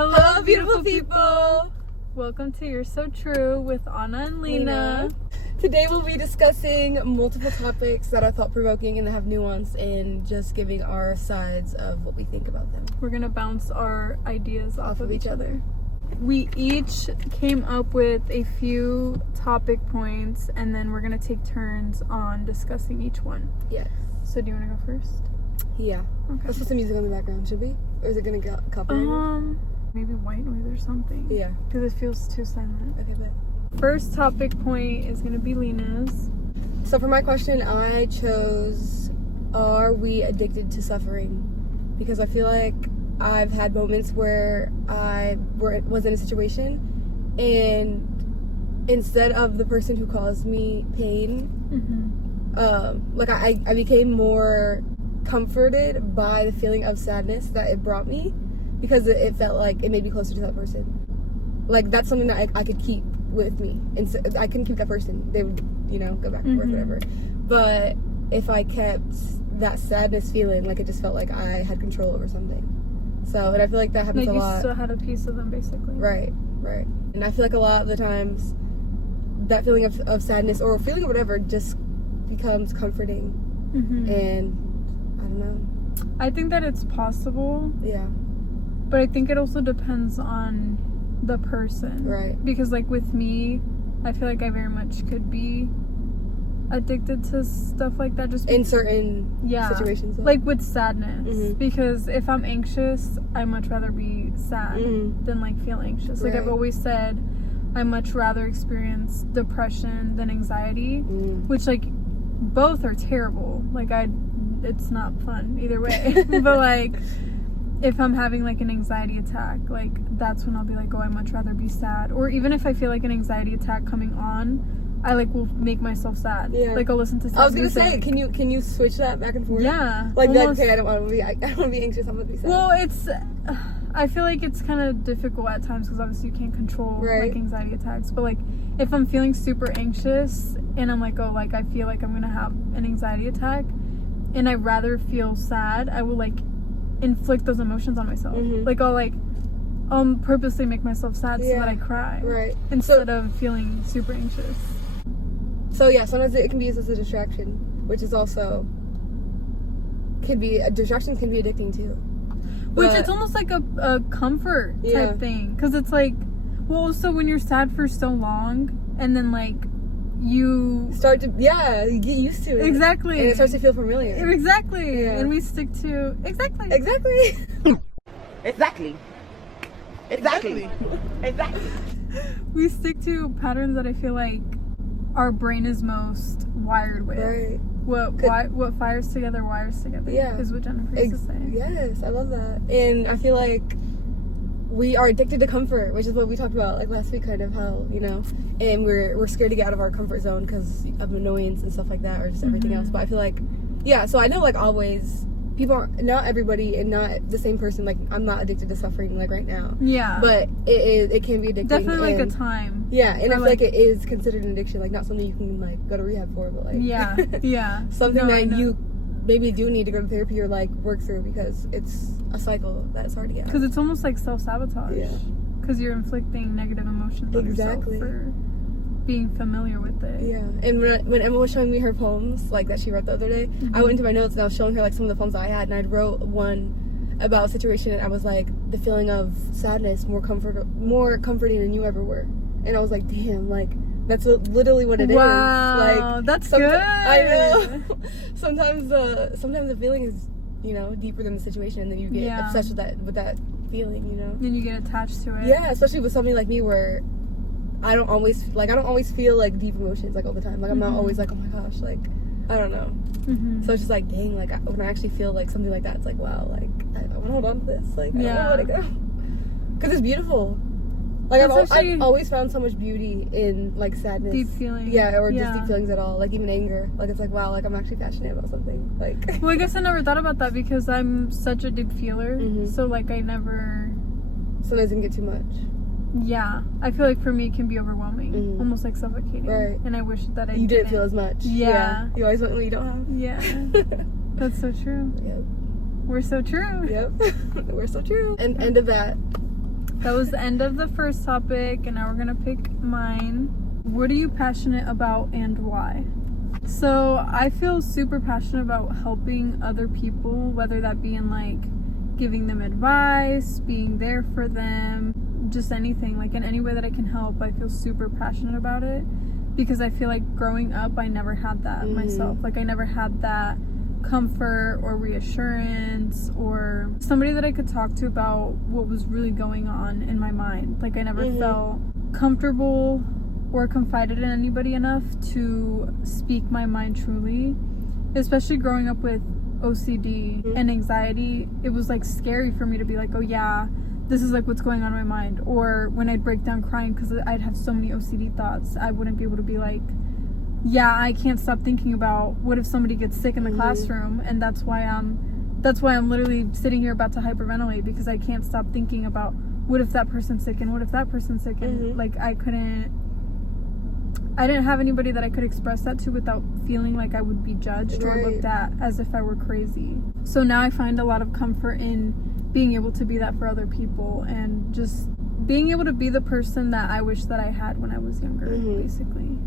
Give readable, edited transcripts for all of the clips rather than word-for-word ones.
Hello, beautiful people. Welcome to You're So True with Anna and Lena. Today we'll be discussing multiple topics that are thought-provoking and that have nuance and just giving our sides of what we think about them. We're going to bounce our ideas off of each other. We each came up with a few topic points and then we're going to take turns on discussing each one. Yes. So do you want to go first? Yeah. Okay. Let's put some music on the background, should we? Or is it going to get copyrighted? Maybe white noise or something. Yeah. Because it feels too silent. Okay, bet. First topic point is going to be Lena's. So for my question, I chose, are we addicted to suffering? Because I feel like I've had moments where I was in a situation and instead of the person who caused me pain, I became more comforted by the feeling of sadness that it brought me because it felt like it made me closer to that person. Like, that's something that I could keep with me. And so I couldn't keep that person. They would, go back and forth, whatever. But if I kept that sadness feeling, like, it just felt like I had control over something. So, and I feel like that happens a lot. You still had a piece of them, basically. Right. And I feel like a lot of the times that feeling of sadness or feeling of whatever just becomes comforting. And I don't know. I think that it's possible. Yeah. But I think it also depends on the person. Right. Because, like, with me, I feel like I very much could be addicted to stuff like that. Just in certain situations. Though. Like, with sadness. Because if I'm anxious, I much rather be sad than, like, feel anxious. Like, I've always said, I much rather experience depression than anxiety. Which, like, both are terrible. Like, it's not fun either way. But, like, if I'm having, like, an anxiety attack, like, that's when I'll be like, oh, I'd much rather be sad. Or even if I feel like an anxiety attack coming on, I, like, will make myself sad. Yeah. Like, I'll listen to sad I was gonna music. say, can you switch that back and forth? Yeah. Like, almost, okay, I don't want to be anxious. I'm gonna be sad. Well, I feel like it's kind of difficult at times because obviously you can't control like anxiety attacks. But, like, if I'm feeling super anxious and I'm like, oh, like, I feel like I'm gonna have an anxiety attack, and I'd rather feel sad, I will, like, inflict those emotions on myself. Like, I'll purposely make myself sad so that I cry. Right. Instead of feeling super anxious. So, yeah, sometimes it can be used as a distraction, which is also a distraction can be addicting too. Which it's almost like a comfort type thing. Because it's like, well, so when you're sad for so long and then, like, you start to you get used to it. Exactly. And it starts to feel familiar. Exactly. Yeah. And we stick to exactly. We stick to patterns that I feel like our brain is most wired with. Right. What fires together wires together. Yeah. Is what Jennifer used to say. Yes, I love that. And I feel like we are addicted to comfort, which is what we talked about like last week, kind of how, and we're scared to get out of our comfort zone because of annoyance and stuff like that, or just everything else. But I feel like, so I know, like, always, people are, not everybody and not the same person, like, I'm not addicted to suffering, like, right now. Yeah. But it can be addicting. Definitely, like, a time. Yeah, and I feel like it is considered an addiction, like, not something you can, like, go to rehab for, but, like... Yeah. something that you maybe do need to go to therapy or, like, work through because it's a cycle that's hard to get out. Because it's almost like self-sabotage. Yeah. Because you're inflicting negative emotions on yourself for being familiar with it. Yeah. And when Emma was showing me her poems, like, that she wrote the other day, I went into my notes and I was showing her, like, some of the poems I had, and I wrote one about a situation, and I was like, the feeling of sadness more comforting than you ever were. And I was like, damn, like, that's literally what it is. Like, that's good. I know. Sometimes the feeling is, deeper than the situation, and then you get obsessed with that feeling, Then you get attached to it. Yeah, especially with something like me where I don't always feel like deep emotions, like, all the time. Like, I'm not always like, oh my gosh, like, I don't know. So it's just like, dang, like, when I actually feel like something like that, it's like, wow, like, I want to hold on to this. Like, I don't want to let it go. Because it's beautiful. Like, I've always found so much beauty in, like, sadness. Deep feelings. Yeah, or just deep feelings at all. Like, even anger. Like, it's like, wow, like, I'm actually passionate about something. Like... Well, I guess I never thought about that because I'm such a deep feeler. So, like, I never... Sometimes it can get too much. Yeah. I feel like for me it can be overwhelming. Almost, like, suffocating. Right. And I wish that You didn't feel as much. Yeah. You always want what you don't have. Yeah. That's so true. Yep. We're so true. Yep. We're so true. And end of that. That was the end of the first topic, and now we're gonna pick mine. What are you passionate about and why? So I feel super passionate about helping other people, whether that be in like giving them advice, being there for them, just anything, like in any way that I can help. I feel super passionate about it because I feel like growing up I never had that myself. Like I never had that comfort or reassurance or somebody that I could talk to about what was really going on in my mind. Like I never felt comfortable or confided in anybody enough to speak my mind truly, especially growing up with OCD and anxiety. It was like scary for me to be like, oh yeah, this is like what's going on in my mind. Or when I'd break down crying because I'd have so many OCD thoughts, I wouldn't be able to be like, yeah, I can't stop thinking about what if somebody gets sick in the classroom, and that's why I'm literally sitting here about to hyperventilate, because I can't stop thinking about what if that person's sick and what if that person's sick, and like I didn't have anybody that I could express that to without feeling like I would be judged or looked at as if I were crazy. So now I find a lot of comfort in being able to be that for other people, and just being able to be the person that I wish that I had when I was younger, basically.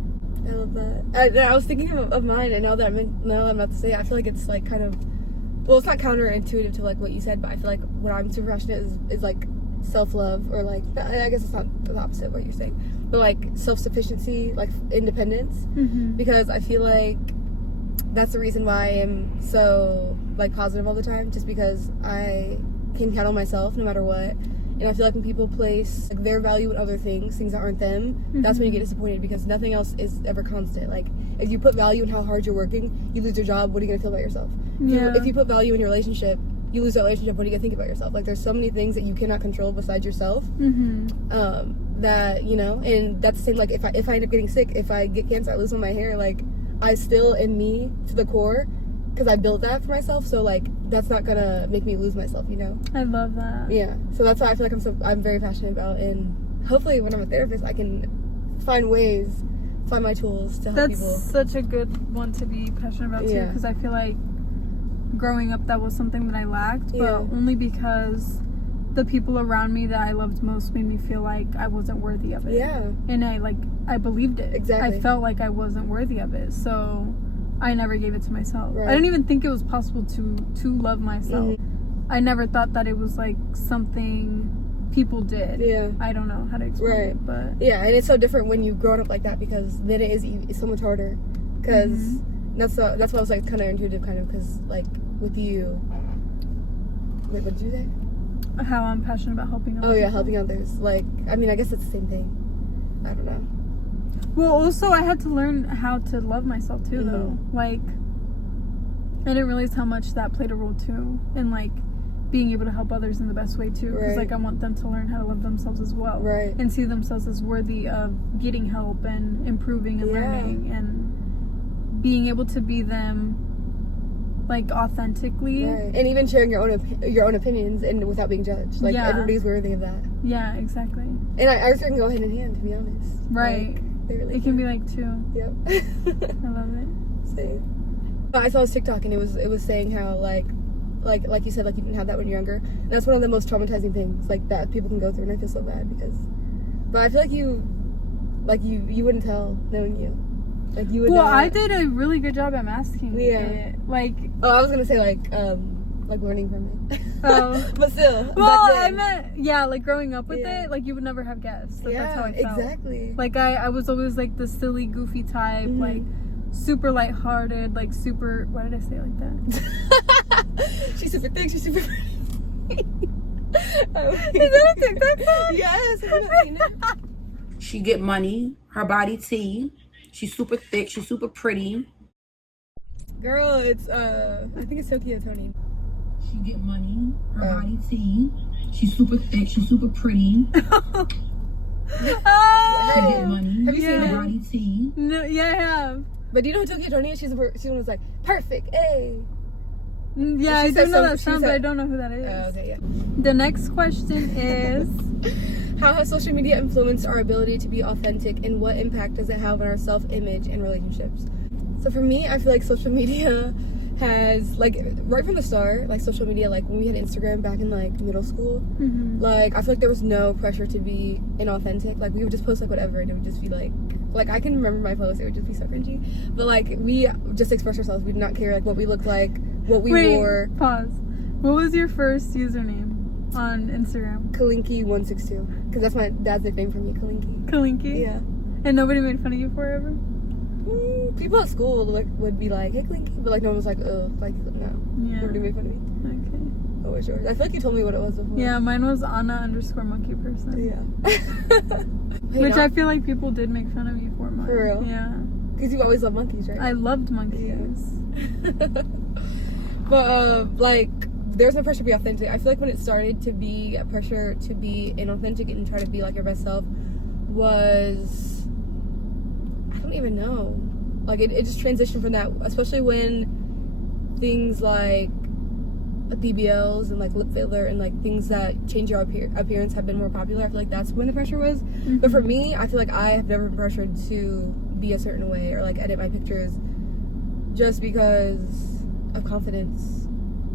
I love that. I was thinking of mine, and now that I'm about to say it, I feel like it's like kind of, well, it's not counterintuitive to like what you said, but I feel like what I'm super passionate is like self-love, or like, I guess it's not the opposite of what you're saying, but like self-sufficiency, like independence, because I feel like that's the reason why I am so like positive all the time, just because I can count on myself no matter what. And I feel like when people place like their value in other things that aren't them, that's when you get disappointed, because nothing else is ever constant. Like if you put value in how hard you're working, you lose your job, what are you gonna feel about yourself? If you put value in your relationship, you lose that relationship, what are you gonna think about yourself? Like there's so many things that you cannot control besides yourself. That, you know, and that's the same, like if I end up getting sick, if I get cancer, I lose all my hair, like I still in me to the core, because I built that for myself. So like that's not gonna make me lose myself, you know. I love that. Yeah, so that's why I feel like I'm very passionate about, and hopefully when I'm a therapist I can find my tools to help people. That's such a good one to be passionate about too, because I feel like growing up that was something that I lacked, but only because the people around me that I loved most made me feel like I wasn't worthy of it. And I believed it. Exactly. I felt like I wasn't worthy of it, so I never gave it to myself. I didn't even think it was possible to love myself. I never thought that it was like something people did. I don't know how to explain it, but and it's so different when you grow up like that, because then it's so much harder, because that's why I was like kind of intuitive, kind of, because like with you, wait, what did you say? How I'm passionate about helping others. Oh yeah, helping others. Like, I mean, I guess it's the same thing. I don't know. Well, also I had to learn how to love myself too, though. Like, I didn't realize how much that played a role too, in like being able to help others in the best way too. Because like I want them to learn how to love themselves as well, and see themselves as worthy of getting help and improving and learning and being able to be them, like authentically, and even sharing your own opinions and without being judged. Like everybody's worthy of that. Yeah, exactly. And I think can go hand in hand, to be honest. Right. Like, really it can be like two. Yep. I love it. Same. I saw this TikTok, and it was saying how like you said, like you didn't have that when you're younger. And that's one of the most traumatizing things like that people can go through, and I feel so bad but I feel like you wouldn't tell knowing you. Like you would. Well, I did a really good job at masking it. Like, I was gonna say like learning from it. Oh, but still. Well, I meant like growing up with it. Like you would never have guessed. That's how I felt. Exactly. Like I was always like the silly, goofy type, like super lighthearted, like super. Why did I say it like that? She's super thick. She's super pretty. Is that a TikTok song? Yes. Have you not seen it? She get money. Her body tea. She's super thick. She's super pretty. Girl, it's I think it's Tokyo Toni. She get money. Her body tea. She's super thick. She's super pretty. She get money. Have you seen her body tea? No, I have. But do you know who Tokyo Toni is? She was like perfect. Hey. Yeah, I do know that song, but I don't know who that is. Okay, yeah. The next question is, how has social media influenced our ability to be authentic, and what impact does it have on our self-image and relationships? So for me, I feel like social media has, like, right from the start, like, social media, like, when we had Instagram back in, like, middle school, like, I feel like there was no pressure to be inauthentic. Like, we would just post, like, whatever, and it would just be, like, I can remember my posts, it would just be so cringy. But, like, we just expressed ourselves. We did not care, like, what we looked like, what we wore. Pause. What was your first username on Instagram? Kalinki162. Because that's my dad's nickname for me, Kalinki. Kalinki? Yeah. And nobody made fun of you for it ever? People at school would be like, hey, Kalinki. But, like, no one was like, ugh. Like, no. Yeah. Nobody made fun of me. Okay. What was yours? I feel like you told me what it was before. Yeah, mine was Anna_monkey_person. Yeah. Which I feel like people did make fun of me for mine. For real? Yeah. Because you always love monkeys, right? I loved monkeys. Yeah. But, like, there's no pressure to be authentic. I feel like when it started to be a pressure to be inauthentic and try to be, like, your best self was... I don't even know. Like, it just transitioned from that, especially when things like BBLs and, like, lip filler and, like, things that change your appearance have been more popular. I feel like that's when the pressure was. But for me, I feel like I have never been pressured to be a certain way or, like, edit my pictures just because of confidence.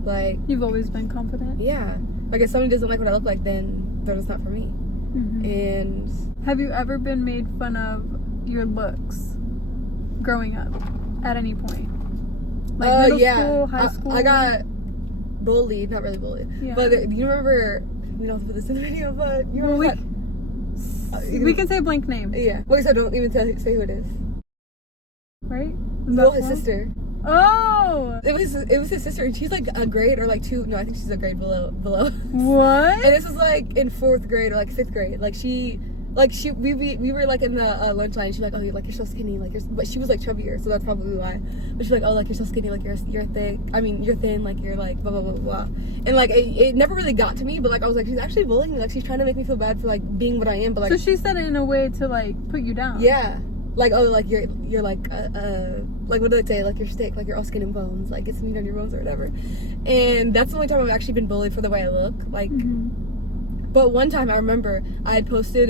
Like, you've always been confident. Yeah. Like, if somebody doesn't like what I look like, then they're just not for me. And have you ever been made fun of your looks growing up at any point? Like middle school, high school? I got bullied, not really bullied. Yeah. But you remember, we don't have to put this in the video, but you remember we can say a blank name. Yeah. Wait, so don't even say who it is. Right? No, his sister. Oh! It was his sister, and she's like a grade or like two. No, I think she's a grade below. What? And this was like in 4th grade or like 5th grade. We were like in the lunch line. She's like, oh, you're so skinny, like but she was like chubbier, so that's probably why. But she's like, oh, like you're so skinny, like you're thick. I mean, you're thin, like you're like blah blah blah blah. And like it never really got to me, but like I was like, she's actually bullying me. Like she's trying to make me feel bad for like being what I am. But like, so she said it in a way to like put you down. Yeah. Like, oh, like you're like like what do they say? Like you're stick, like you're all skin and bones, like it's meat on your bones or whatever. And that's the only time I've actually been bullied for the way I look. Like, but one time I remember I had posted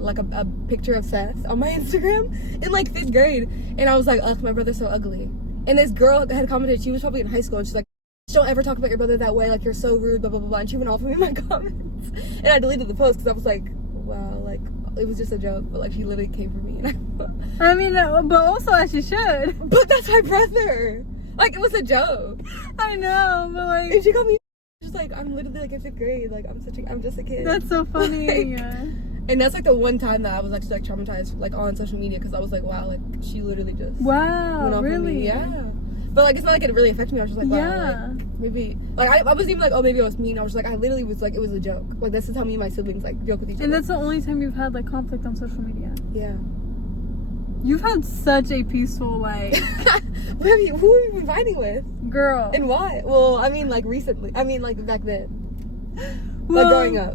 like a picture of Seth on my Instagram in like 5th grade, and I was like, ugh, my brother's so ugly. And this girl had commented. She was probably in high school, and she's like, don't ever talk about your brother that way. Like you're so rude, blah blah blah blah. And she went off of me in my comments, and I deleted the post because I was like, wow, like. It was just a joke, but like she literally came for me. And I mean, but also as she should. But that's my brother. Like it was a joke. I know, but like. And she called me. She's like, I'm literally like in 5th grade. Like I'm just a kid. That's so funny. Like, yeah. And that's like the one time that I was actually like traumatized, like on social media, because I was like, wow, like she literally just. Wow. Went off really? on me. Yeah. But like it's not like it really affected me. I was just like, wow, yeah. Like, maybe like I wasn't even like, oh, maybe I was mean. I was just like, I literally was like, it was a joke. Like this is how me and my siblings like joke with each other. And that's the only time you've had like conflict on social media. Yeah. You've had such a peaceful like. Who have you been fighting with? Girl. And why? Well, I mean like recently. I mean like back then. Well, like growing up.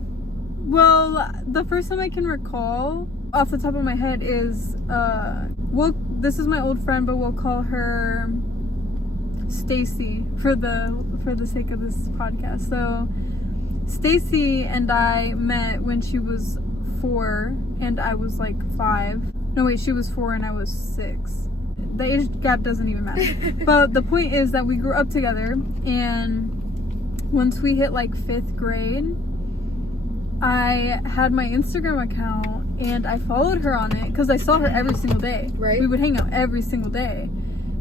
Well, the first time I can recall off the top of my head is this is my old friend, but we'll call her Stacy for the sake of this podcast. So Stacy and I met when she was 4 and I was like 5. No wait, she was 4 and I was 6. The age gap doesn't even matter. But the point is that we grew up together, and once we hit like 5th grade, I had my Instagram account and I followed her on it because I saw her every single day. Right. We would hang out every single day,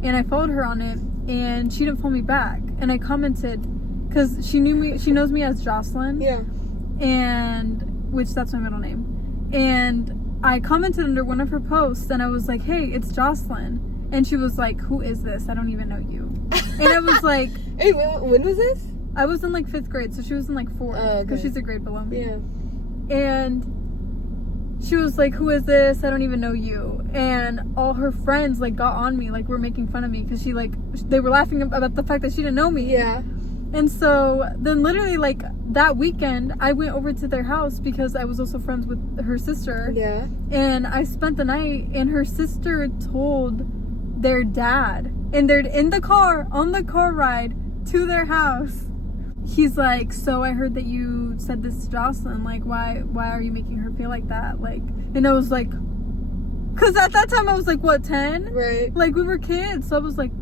and I followed her on it, and she didn't follow me back. And I commented because she knows me as Jocelyn. Yeah. And which that's my middle name. And I commented under one of her posts, and I was like, "Hey, it's Jocelyn," and she was like, "Who is this? I don't even know you." And I was like, "Hey, when was this?" I was in like 5th grade, so she was in like 4th because she's a grade below me. Yeah. And she was like, "Who is this? I don't even know you." And all her friends like got on me, like were making fun of me because they were laughing about the fact that she didn't know me. Yeah. And so then literally like that weekend I went over to their house because I was also friends with her sister. Yeah. And I spent the night, and her sister told their dad, and they're in the car on the car ride to their house. He's like, "So I heard that you said this to Jocelyn, like why are you making her feel like that?" Like, and I was like, because at that time I was like, what, 10? Right. Like we were kids, so I was like,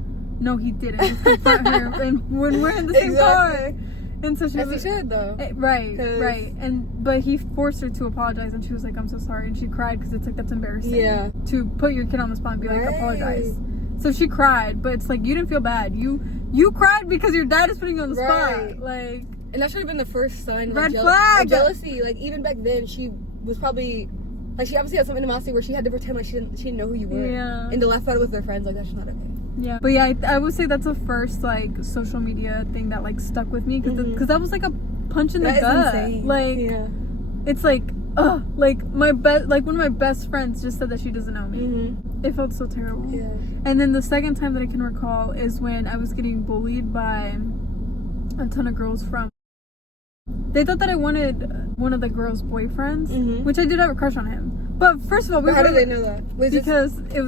no, he didn't. Just confront her, and when we're in the same car. And so she was should though. Right. But he forced her to apologize, and she was like, "I'm so sorry," and she cried because it's like that's embarrassing. Yeah. To put your kid on the spot and be like, apologize. So she cried, but it's like you didn't feel bad. You cried because your dad is putting you on the spot. Like, and that should have been the first sign. Red flag. Jealousy. Like even back then, she was probably like she obviously had some animosity where she had to pretend like she didn't know who you were. Yeah. And to laugh about it with her friends, like that's just not okay. Yeah, but yeah, I would say that's the first like social media thing that like stuck with me because that was like a punch in the gut. Insane. Like, it's like, like one of my best friends just said that she doesn't know me. It felt so terrible. Yeah. And then the second time that I can recall is when I was getting bullied by a ton of girls from. They thought that I wanted one of the girls' boyfriends, which I did have a crush on him. But first of all, how did they know that? Because it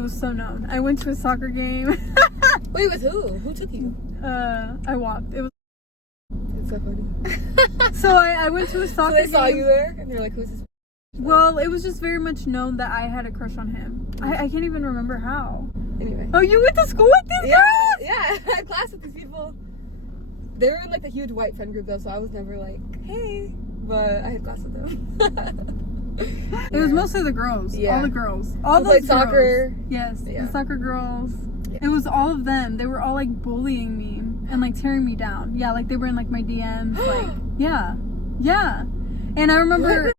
was so known. I went to a soccer game. Wait, with who? Who took you? I walked. It's so funny. So I went to a soccer game. So they saw you there, and they're like, "Who's this?" Well, it was just very much known that I had a crush on him. I can't even remember how. Anyway. Oh, you went to school with these guys? Yeah, I had class with these people. They were in like the huge white friend group though, so I was never like, "Hey," but I had class with them. It was mostly the girls. All the girls. All those like soccer. Girls. Yes, the soccer girls. Yeah. It was all of them. They were all like bullying me and like tearing me down. Yeah, like they were in like my DMs. Like, yeah. And I remember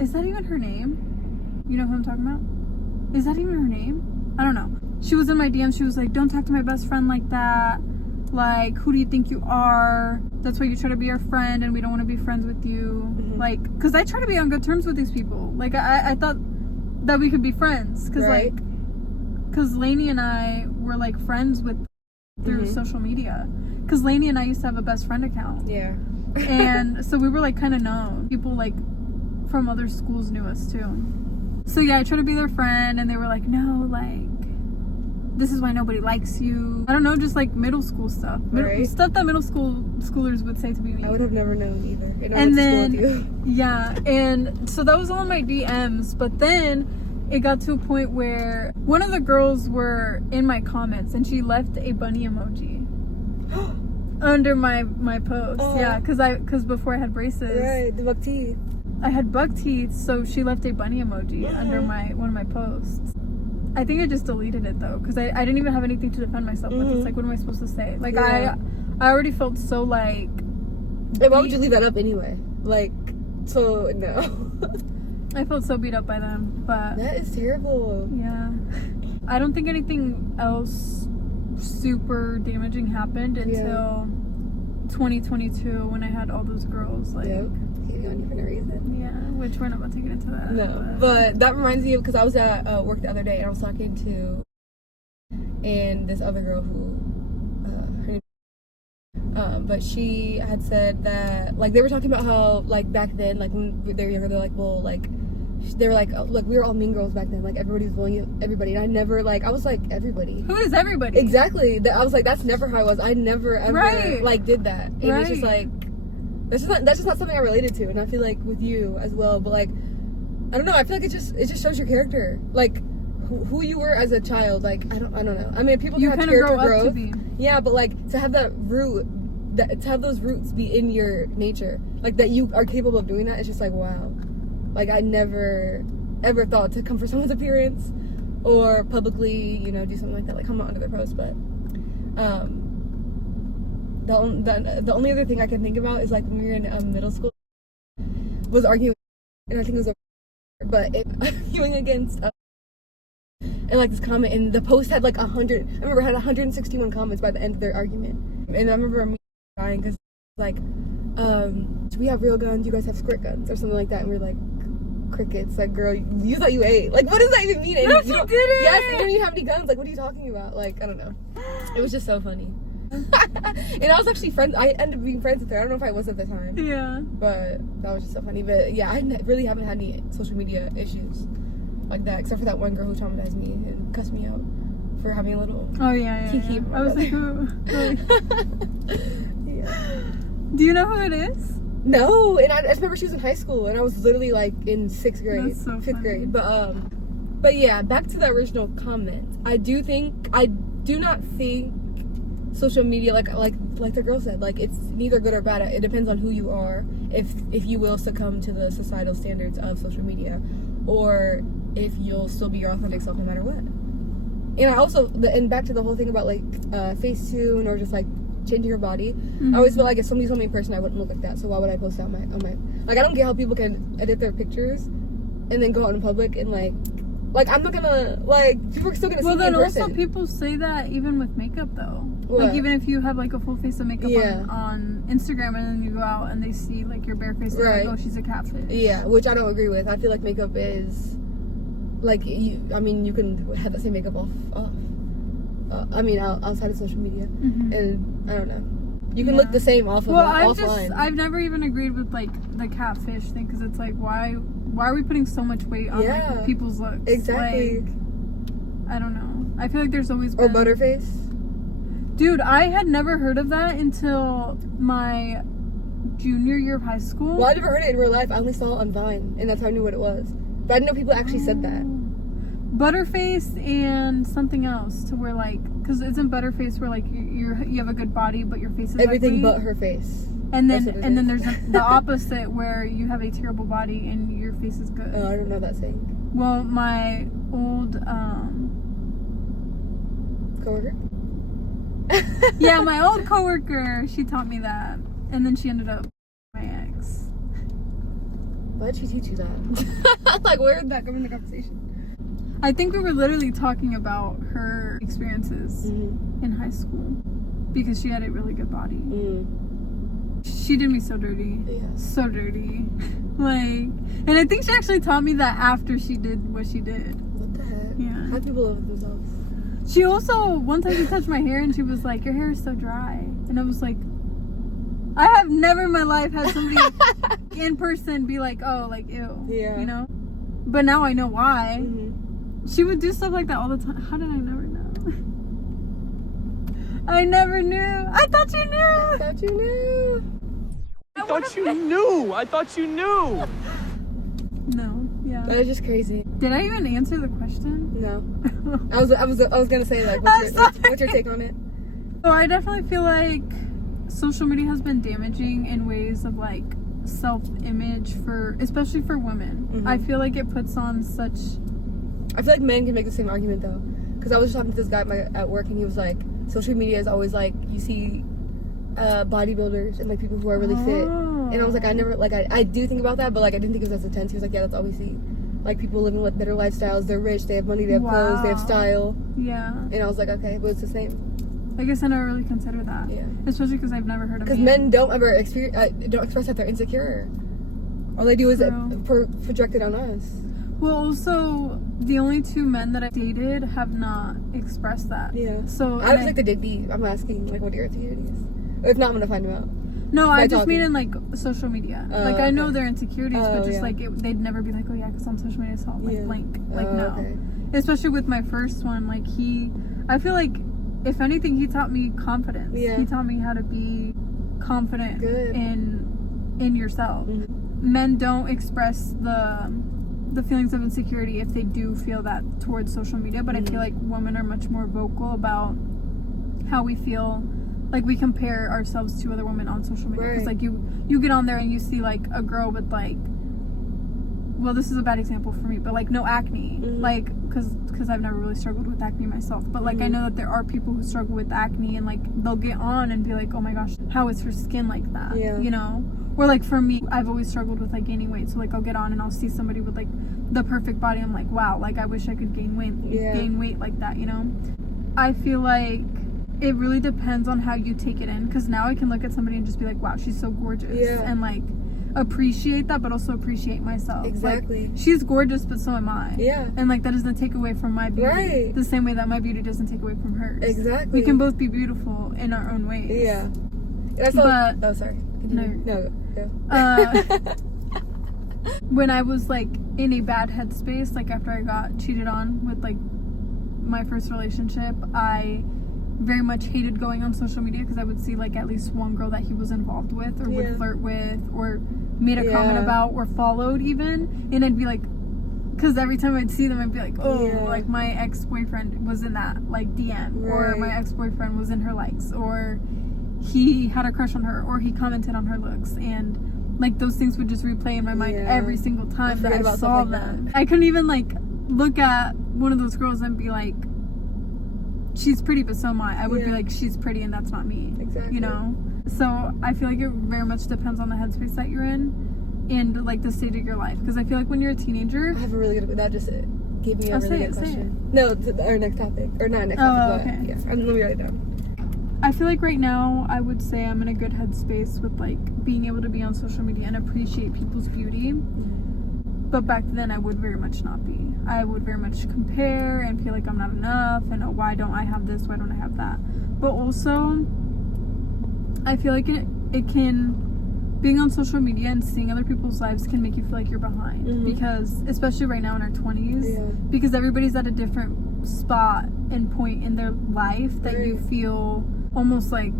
is that even her name? You know who I'm talking about? Is that even her name? I don't know. She was in my DMs. She was like, "Don't talk to my best friend like that. Like, who do you think you are? That's why you try to be our friend and we don't want to be friends with you." Like, because I try to be on good terms with these people. Like, I thought that we could be friends. Because, because Lainey and I were, like, friends with through social media. Because Lainey and I used to have a best friend account. Yeah. And so we were, like, kind of known. People, like, from other schools knew us, too. So, yeah, I tried to be their friend, and they were like, "No, like, this is why nobody likes you." I don't know, just like middle school stuff. Stuff that middle schoolers would say to me. I would have never known either. And then, yeah, and so that was all in my DMs. But then it got to a point where one of the girls were in my comments and she left a bunny emoji under my post. Yeah, because before I had braces. Right, the buck teeth. I had buck teeth, so she left a bunny emoji under one of my posts. I think I just deleted it though, because I didn't even have anything to defend myself with. It's like, what am I supposed to say? Like, I already felt so like. Why would you leave that up anyway? Like, so no. I felt so beat up by them, but that is terrible. Yeah, I don't think anything else super damaging happened until 2022 when I had all those girls like. Yep. On you for no reason. Yeah, which we're not about to get into that. No, but that reminds me of, because I was at work the other day and I was talking to this other girl who her name, but she had said that like they were talking about how like back then, like when they were younger, they're like, well, like they were like, oh, like we were all mean girls back then, like everybody was bullying everybody, and I never like I was like, everybody, who is everybody? Exactly. I was like, that's never how I was. I never ever like did that, and it's just like. That's just not something I related to, and I feel like with you as well. But like, I don't know. I feel like it just shows your character, like who you were as a child. Like I don't know. I mean, people can have character growth. Yeah, but like to have that root, to have those roots be in your nature, like that you are capable of doing that. It's just like wow. Like I never ever thought to come for someone's appearance or publicly, do something like that, like come under their post, but. The only other thing I can think about is like when we were in middle school, was arguing, and I think it was arguing against and like this comment, and the post had like 100. I remember it had 161 comments by the end of their argument, and I remember me dying because like, we have real guns, you guys have squirt guns or something like that, and we were like. Crickets, like girl, you thought you ate. Like, what does that even mean? And no, she didn't. Yes, you don't even have any guns. Like, what are you talking about? Like, I don't know. It was just so funny. And I was actually friends. I ended up being friends with her. I don't know if I was at the time. Yeah. But that was just so funny. But yeah, I really haven't had any social media issues like that, except for that one girl who traumatized me and cussed me out for having a little. Oh yeah. Kiki. I was like, who? Yeah. Do you know who it is? No, and I remember she was in high school, and I was literally like in 6th grade, That's so 5th grade. But But yeah, back to the original comment. I do not think social media, like the girl said, like it's neither good or bad. It depends on who you are, if you will succumb to the societal standards of social media, or if you'll still be your authentic self no matter what. And I also, and back to the whole thing about like Facetune or just like changing your body. I always feel like if somebody told me in person, I wouldn't look like that. So why would I post that on my like, I don't get how people can edit their pictures and then go out in public and like I'm not gonna, like, people are still gonna see me in person. Well, then also people say that even with makeup though. What? Like even if you have like a full face of makeup on Instagram and then you go out and they see like your bare face, they're like, oh, she's a catfish. Yeah, which I don't agree with. I feel like makeup is like, you can have the same makeup outside of social media, and I don't know. You can look the same offline. I've never even agreed with like the catfish thing, because it's like, why are we putting so much weight on like people's looks? Exactly. Like, I don't know. I feel like there's always been... Or butterface. Dude, I had never heard of that until my junior year of high school. Well, I never heard it in real life. I only saw it on Vine, and that's how I knew what it was. But I didn't know people actually said that. Butterface and something else, to where like, because isn't Butterface where like you have a good body but your face is everything ugly? But her face. And then there's the opposite, where you have a terrible body and your face is good. Oh, I don't know that saying. Well, my old coworker. Yeah, my old coworker, she taught me that, and then she ended up my ex. Why did she teach you that? Like, where did that come in the conversation? I think we were literally talking about her experiences in high school, because she had a really good body. She did me so dirty. Yeah. So dirty. Like, and I think she actually taught me that after she did what she did. What the heck? Yeah. How do people live with themselves? She also, one time she touched my hair and she was like, your hair is so dry. And I was like, I have never in my life had somebody in person be like, oh, like, ew. Yeah. You know? But now I know why. She would do stuff like that all the time. How did I never know? I never knew. I thought you knew. I thought you knew. I thought you knew. I thought you knew. No. Yeah. That is just crazy. Did I even answer the question? No. I was gonna say, like, what's your take on it? So I definitely feel like social media has been damaging in ways of like self-image, especially for women. I feel like it puts on such... I feel like men can make the same argument though, because I was just talking to this guy at work, and he was like, social media is always like, you see bodybuilders and like people who are really fit, and I was like, I never, like, I do think about that, but like I didn't think it was as intense. He was like, yeah, that's all we see, like people living with better lifestyles, they're rich, they have money, they have clothes, they have style. Yeah. And I was like, okay, but it's the same. I guess I never really considered that. Yeah. Especially because I've never heard of it. Because men don't ever don't express that they're insecure. All they do is project it on us. Well, also, the only two men that I dated have not expressed that. Yeah. So I was like, did they? I'm asking, like, what are your insecurities? If not, I'm gonna find them out. No, I just mean in like social media. Like I know their insecurities, but just like they'd never be like, oh yeah, because on social media, so like blank. Like no. Okay. Especially with my first one, like I feel like if anything, he taught me confidence. Yeah. He taught me how to be confident in yourself. Men don't express the feelings of insecurity if they do feel that towards social media, but I feel like women are much more vocal about how we feel. Like we compare ourselves to other women on social media, because like you get on there and you see like a girl with like, well, this is a bad example for me, but like no acne, like because I've never really struggled with acne myself, but like I know that there are people who struggle with acne, and like they'll get on and be like, oh my gosh, how is her skin like that? You know. Or like for me, I've always struggled with like gaining weight, so like I'll get on and I'll see somebody with like the perfect body, I'm like, wow, like I wish I could gain weight like that, you know. I feel like it really depends on how you take it in, because now I can look at somebody and just be like, wow, she's so gorgeous, and like appreciate that, but also appreciate myself. Exactly. Like, she's gorgeous, but so am I. Yeah. And like that doesn't take away from my beauty, the same way that my beauty doesn't take away from hers. Exactly. We can both be beautiful in our own ways. Yeah. Oh, sorry. No. When I was like in a bad headspace, like after I got cheated on with like my first relationship, I very much hated going on social media, because I would see like at least one girl that he was involved with or would flirt with or made a comment about or followed even, and I'd be like, because every time I'd see them, I'd be like, oh, Yeah. like my ex-boyfriend was in that like DM, or Right. my ex-boyfriend was in her likes, or he had a crush on her, or he commented on her looks, and like those things would just replay in my mind Yeah. every single time that forget I about saw stuff like them. I couldn't even like look at one of those girls and be like, she's pretty, but so am I. I would be Yeah. like, she's pretty and that's not me. Exactly. You know? So I feel like it very much depends on the headspace that you're in and like the stage of your life. Because I feel like when you're a teenager, I have a really good. That just gave me a Oh, really say good it, say question. No, our next topic, or not next Oh, topic. okay. But yeah, let me write it down. I feel like right now I would say I'm in a good headspace with like being able to be on social media and appreciate people's beauty. But back then I would very much not be. I would very much compare and feel like I'm not enough and oh, why don't I have this, why don't I have that. But also I feel like it can, being on social media and seeing other people's lives can make you feel like you're behind. Because especially right now in our 20s, Yeah. because everybody's at a different spot and point in their life that you Right. feel almost like,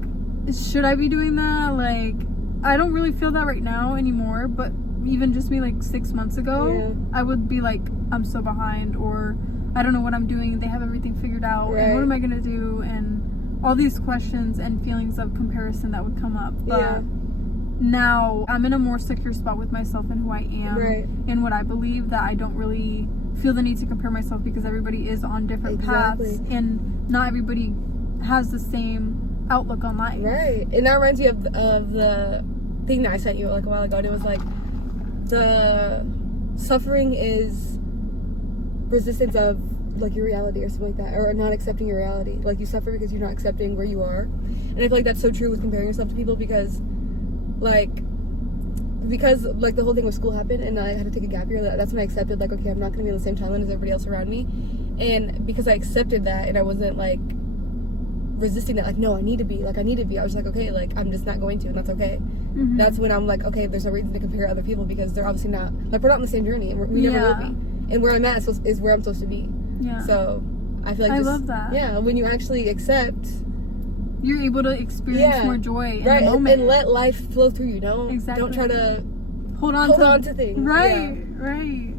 should I be doing that? Like, I don't really feel that right now anymore, but even just me like 6 months ago, Yeah. I would be like, I'm so behind, or I don't know what I'm doing, they have everything figured out, and Right. what am I gonna do, and all these questions and feelings of comparison that would come up. But Yeah. now I'm in a more secure spot with myself and who I am Right. and what I believe, that I don't really feel the need to compare myself, because everybody is on different paths Exactly. and not everybody has the same outlook on life. Right. And that reminds me of the thing that I sent you like a while ago. And it was like, the suffering is resistance of like your reality or something like that, or not accepting your reality. Like you suffer because you're not accepting where you are. And I feel like that's so true with comparing yourself to people, because like the whole thing with school happened and I had to take a gap year. That's when I accepted like, okay, I'm not going to be on the same timeline as everybody else around me. And because I accepted that and I wasn't like resisting that, like, no, I need to be. I was like, okay, like I'm just not going to, and that's okay. That's when I'm like, okay, there's no reason to compare other people, because they're obviously not, like, we're not on the same journey, and we never will be. And where I'm at is where I'm supposed to be. Yeah. So I feel like I love that. Yeah, when you actually accept, You're able to experience more joy in right, the moment. and let life flow through you. Don't try to hold on to things. Right, right.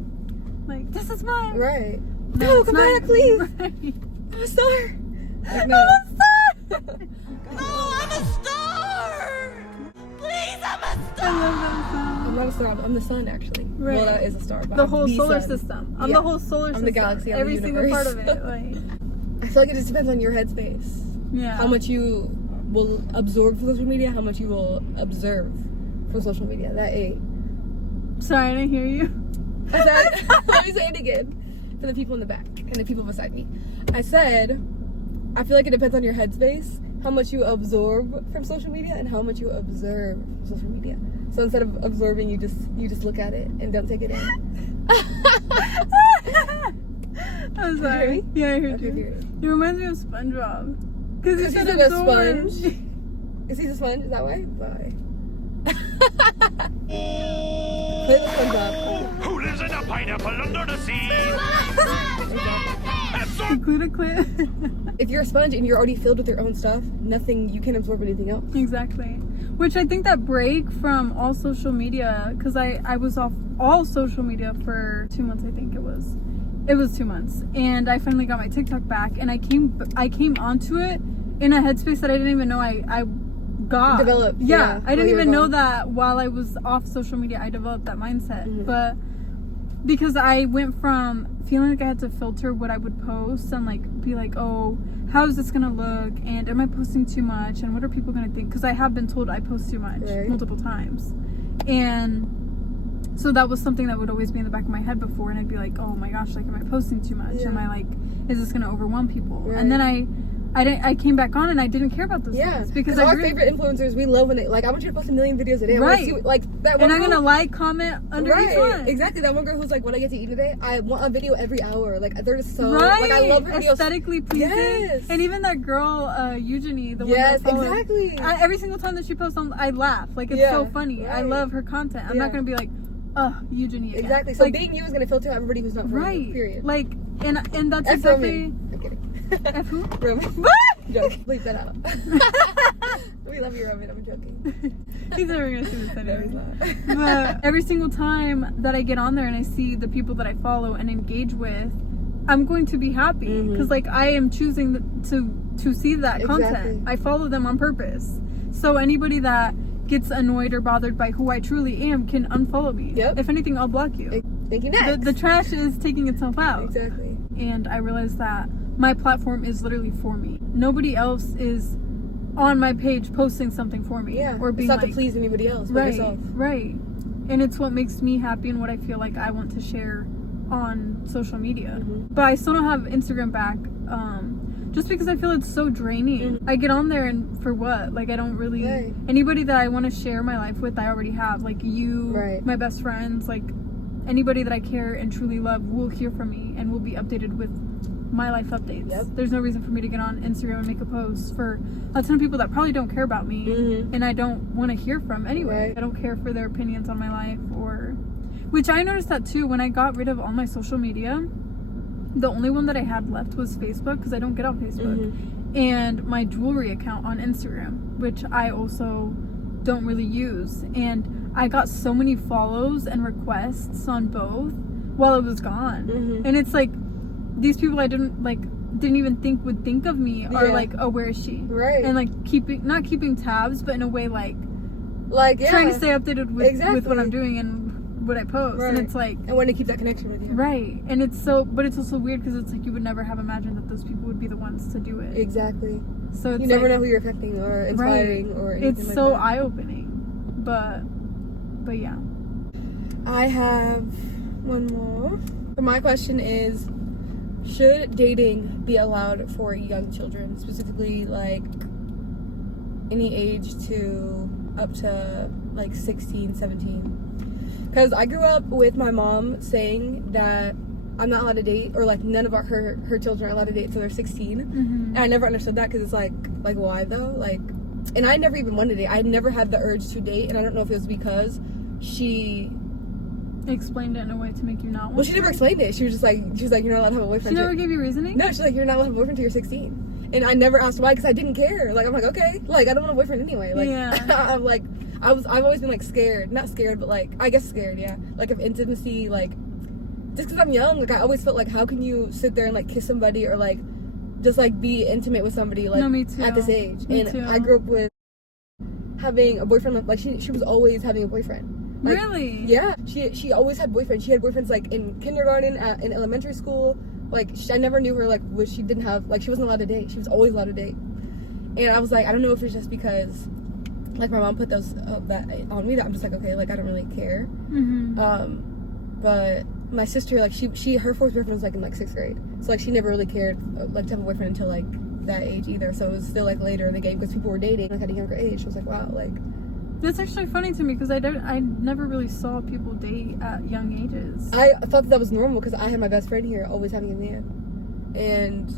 Like, this is mine. Right. No, No, come back, please. Right. I'm a star. Like, I'm a star. I'm a star! Please, I'm a I love that song. I'm not a star. I'm the sun, actually. Right. Well, that is a star. But The I'm whole solar sun. system. I'm Yeah. the whole solar system. I'm the galaxy. I'm Every the single part of universe. it. Like, I feel like it just depends on your headspace. yeah. How much you will absorb from social media, how much you will observe from social media. That ain't. Sorry, I didn't hear you. I said, let me say it again for the people in the back and the people beside me. I said, I feel like it depends on your headspace, how much you absorb from social media and how much you observe from social media. So instead of absorbing, you just look at it and don't take it in. I'm you sorry. hear me? Yeah, I heard Okay, you. period. It reminds me of SpongeBob. Because He's he said like a absorb. sponge. Is he a sponge? Is that why? Why? Play the SpongeBob. Who lives in a pineapple under the sea? Include a clip. If you're a sponge and you're already filled with your own stuff, you can't absorb anything else. Exactly. Which I think that break from all social media, because I was off all social media for 2 months, I think it was. It was 2 months. And I finally got my TikTok back, and I came onto it in a headspace that I didn't even know I got. Developed. Yeah. I didn't you were even know gone. that while I was off social media, I developed that mindset. Mhm. But because I went from feeling like I had to filter what I would post and like be like, oh, how is this gonna look, and am I posting too much, and what are people gonna think, because I have been told I post too much Right. multiple times. And so that was something that would always be in the back of my head before, and I'd be like, oh my gosh, like, am I posting too much? Yeah. Am I like, is this gonna overwhelm people? Right. And then I came back on and I didn't care about those Yeah, things, because I our really- favorite influencers, we love when they like. I want you to post 1 million videos a day. I wanna Right. see, like that one. and I'm girl- gonna like, comment under each one. Exactly. That one girl who's like, "What I get to eat today." I want a video every hour. Like they're just so Right, like I love her videos. aesthetically pleasing. Yes. And even that girl, Eugenie, the one Yes, that I follow, exactly. every single time that she posts on, I laugh. Like, it's Yeah, so funny. I right. love her content. I'm not Yeah. gonna be like, Eugenie again. Exactly. So like, being you is gonna filter out everybody who's not for right. you. Period. Like, and that's F exactly. Roman. I'm kidding. F who? Roman. Joke. Bleep that out. We love you, Roman. I'm joking. He's never gonna see this No, anyway. he's not. But every single time that I get on there and I see the people that I follow and engage with, I'm going to be happy because like I am choosing to see that content. I follow them on purpose. So anybody that gets annoyed or bothered by who I truly am can unfollow me. Yep. If anything, I'll block you. Thank you, next. The trash is taking itself out. Exactly. And I realized that my platform is literally for me. Nobody else is on my page posting something for me. Yeah. Or being it's not like, to please anybody else but right, yourself. right. And it's what makes me happy and what I feel like I want to share on social media. But I still don't have Instagram back. Just because I feel it's so draining. I get on there and for what? Like I don't really anybody that I want to share my life with I already have. Like you, my best friends, like anybody that I care and truly love will hear from me and will be updated with my life updates. There's no reason for me to get on Instagram and make a post for a ton of people that probably don't care about me and I don't want to hear from anyway. I don't care for their opinions on my life or which I noticed that too when I got rid of all my social media. The only one that I had left was Facebook because I don't get on Facebook and my jewelry account on Instagram, which I also don't really use. And I got so many follows and requests on both while it was gone. And it's like these people I didn't even think would think of me are like, oh, where is she? Right. And like not keeping tabs, but in a way like trying to stay updated with what I'm doing and what I post. And it's like, and when to keep that connection with you. Right. And it's so, but it's also weird because it's like you would never have imagined that those people would be the ones to do it. Exactly. So it's you never know who you're affecting or inspiring or anything it's like so that. eye-opening. But yeah. I have one more. So my question is, should dating be allowed for young children, specifically like any age to up to like 16, 17? Because I grew up with my mom saying that I'm not allowed to date, or like none of her children are allowed to date until they're 16. And I never understood that because it's like why though? Like, and I never even wanted to date. I never had the urge to date, and I don't know if it was because she explained it in a way to make you not want Well, she never explained it. She was like, you're not allowed to have a boyfriend. She never gave you reasoning? No, she's like, you're not allowed to have a boyfriend until you're 16. And I never asked why because I didn't care. Like, I'm like, okay, like I don't want a boyfriend anyway. Like, I'm like, I've always been like scared, not scared, but like I guess scared, yeah. Like of intimacy, like just because I'm young, like I always felt like how can you sit there and like kiss somebody or like just like be intimate with somebody like me too. at this age. Me and too. I grew up with having a boyfriend, like she was always having a boyfriend. Like, really? Yeah, she always had boyfriends. She had boyfriends like in kindergarten, in elementary school. Like I never knew her like she didn't have like she wasn't allowed to date. She was always allowed to date. And I was like, I don't know if it's just because like my mom put those that on me that I'm just like, okay, like I don't really care. But my sister, like her fourth boyfriend was like in like 6th grade, so like she never really cared like to have a boyfriend until like that age either. So it was still like later in the game because people were dating like at a younger age. I was like, wow, like that's actually funny to me because I never really saw people date at young ages. I thought that was normal because I had my best friend here always having a man, and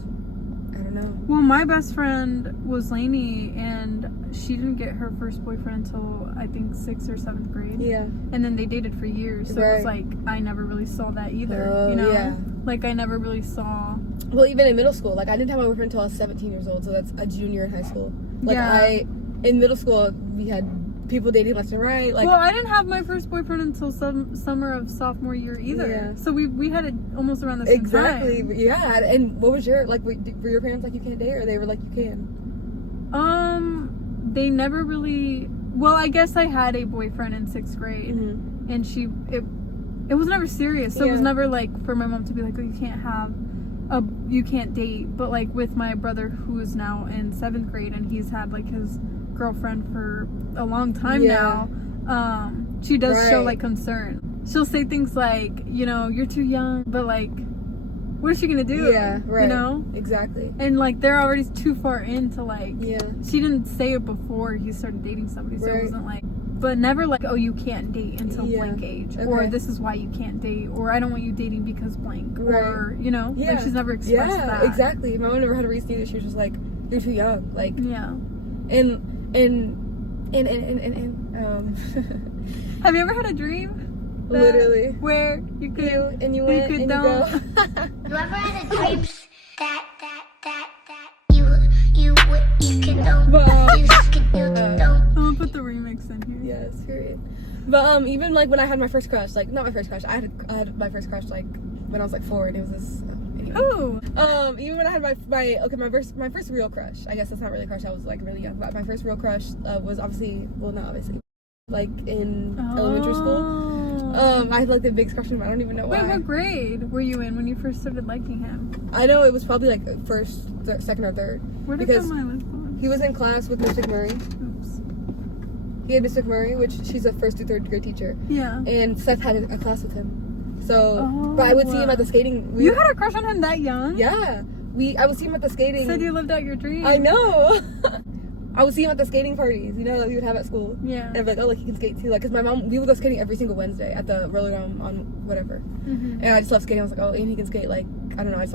I don't know. Well, my best friend was Lainey, and she didn't get her first boyfriend until I think 6th or 7th grade. Yeah. And then they dated for years, so it was like I never really saw that either. You know, yeah. Like I never really saw. Well, even in middle school, like I didn't have my boyfriend until I was 17 years old, so that's a junior in high school. Like in middle school, we had people dating left and right. Like, well, I didn't have my first boyfriend until summer of sophomore year either. Yeah. So we had it almost around the same time. Exactly. Yeah. And what was your were your parents like you can't date, or they were like you can? They never really. Well, I guess I had a boyfriend in 6th grade, and it was never serious. So it was never like for my mom to be like, oh, you can't date. But like with my brother who is now in 7th grade and he's had like his girlfriend for a long time now, she does show like concern. She'll say things like, you know, you're too young, but like what is she gonna do? Yeah, right. You know? Exactly. And like they're already too far into like she didn't say it before he started dating somebody, so it wasn't like, but never like, oh, you can't date until blank age, or this is why you can't date, or I don't want you dating because blank, or you know, like she's never expressed that. Exactly. My mom never had a reason either. She was just like, you're too young, like and have you ever had a dream literally where you could you went and you go? You ever had a dream that you could know you I'm gonna put the remix in here. Yes, period. But even like when I had my first crush, like not my first crush, I had my first crush like when I was like 4, and it was this. Anyway. Ooh. Even when I had my first real crush, I guess that's not really a crush. I was like really young, but my first real crush was obviously, well, not obviously, like in elementary school. I had like the biggest crush on him. I don't even know why. Wait, what grade were you in when you first started liking him? I know it was probably like second or third. Where did because my list go? he was in class with Miss McMurray. Oops. He had Miss McMurray, which she's a 1st through 3rd grade teacher. Yeah. And Seth had a class with him. So, but I would see him at the skating. You had a crush on him that young? Yeah. I would see him at the skating. Said you lived out your dream. I know. I would see him at the skating parties, you know, that we would have at school. Yeah. And I'd be like, oh, like he can skate too. Like, cause my mom, we would go skating every single Wednesday at the roller dome on whatever. Mm-hmm. And I just love skating. I was like, oh, and he can skate. Like, I don't know. I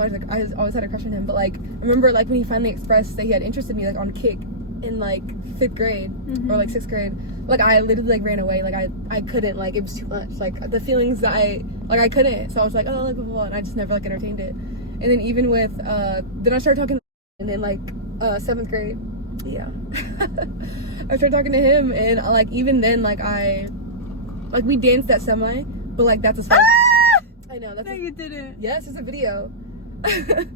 always had a crush on him. But like, I remember like when he finally expressed that he had interest in me, like on kick in like 5th grade or like 6th grade. Like I literally like ran away. Like I couldn't. Like it was too much. Like the feelings that I couldn't. So I was like, oh, like blah, blah, blah, and I just never like entertained it. And then even with then I started talking, and then like 7th grade. Yeah. I started talking to him, and like even then we danced at semi, but like that's as far I know that's No, you didn't. Yes, it's a video. But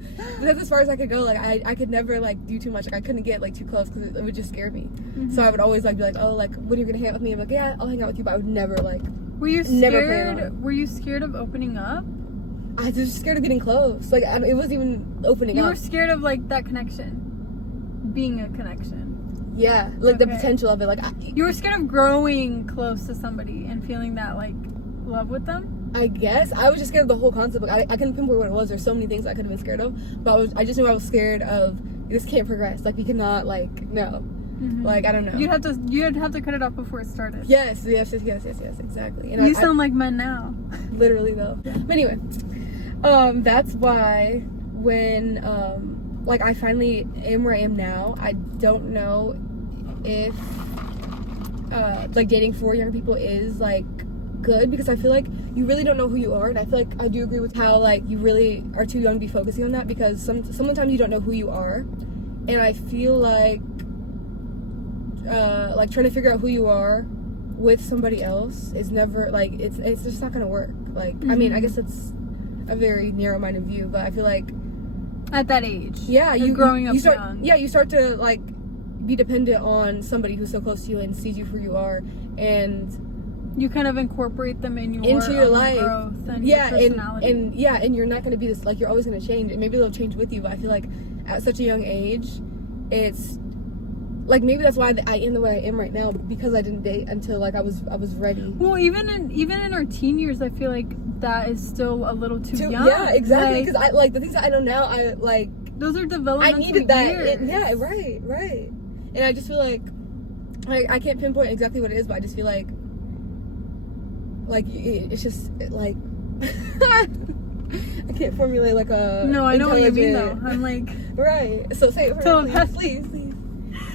that's as far as I could go. Like I could never like do too much. Like I couldn't get like too close because it would just scare me. So I would always like be like, oh, like when you're gonna hang out with me, I'm like, yeah, I'll hang out with you, but I would never like. Were you never plan scared? Were you scared of opening up? I was just scared of getting close. Like it wasn't even opening You up. were scared of like that connection, being a connection. Yeah, like the Okay. potential of it. Like You were scared of growing close to somebody and feeling that like love with them. I guess I was just scared of the whole concept. Like I couldn't pinpoint what it was. There's so many things I could have been scared of, but I just knew I was scared of this can't progress. Like we cannot like no. Mm-hmm. Like I don't know. You'd have to cut it off before it started. Yes, exactly. And You sound like men now. literally though. Yeah. But anyway, that's why when like I finally am where I am now, I don't know if like dating for younger people is like good, because I feel like you really don't know who you are, and I feel like I do agree with how like you really are too young to be focusing on that, because sometimes you don't know who you are, and I feel like trying to figure out who you are with somebody else is never like it's just not gonna work. Like I mean, I guess it's a very narrow-minded view, but I feel like At that age. yeah, you growing up you start, young. yeah, you start to like be dependent on somebody who's so close to you and sees you for who you are, and You kind of incorporate them into your own life. growth and yeah, your personality. and you're not going to be this, like, you're always going to change, and maybe they'll change with you, but I feel like at such a young age, it's like maybe that's why I am the way I am right now, because I didn't date until like I was ready. Well, even in our teen years, I feel like that is still a little too young. Yeah, exactly. Like, Because I like the things that I know now. I like. those are I developmental needed that. years. Yeah, right. And I just feel like I can't pinpoint exactly what it is, but I just feel like it's just like I can't formulate like a. No, I know what you mean though. intelligent- I'm like. Right. So say it for So me, that's- please.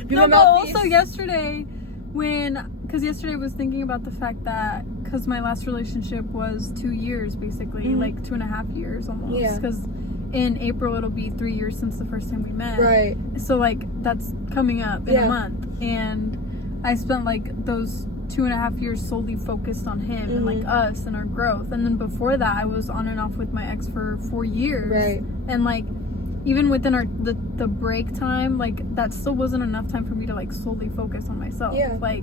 Be No, my but mouthpiece. also yesterday, because yesterday I was thinking about the fact that, because my last relationship was 2 years basically, like 2.5 years almost. Yeah. Because in April it'll be 3 years since the first time we met. Right. So like that's coming up in Yeah. a month, and I spent like those 2.5 years solely focused on him and like us and our growth. And then before that, I was on and off with my ex for 4 years. Right. And like, even within the break time, like that still wasn't enough time for me to like solely focus on myself. Yeah. Like,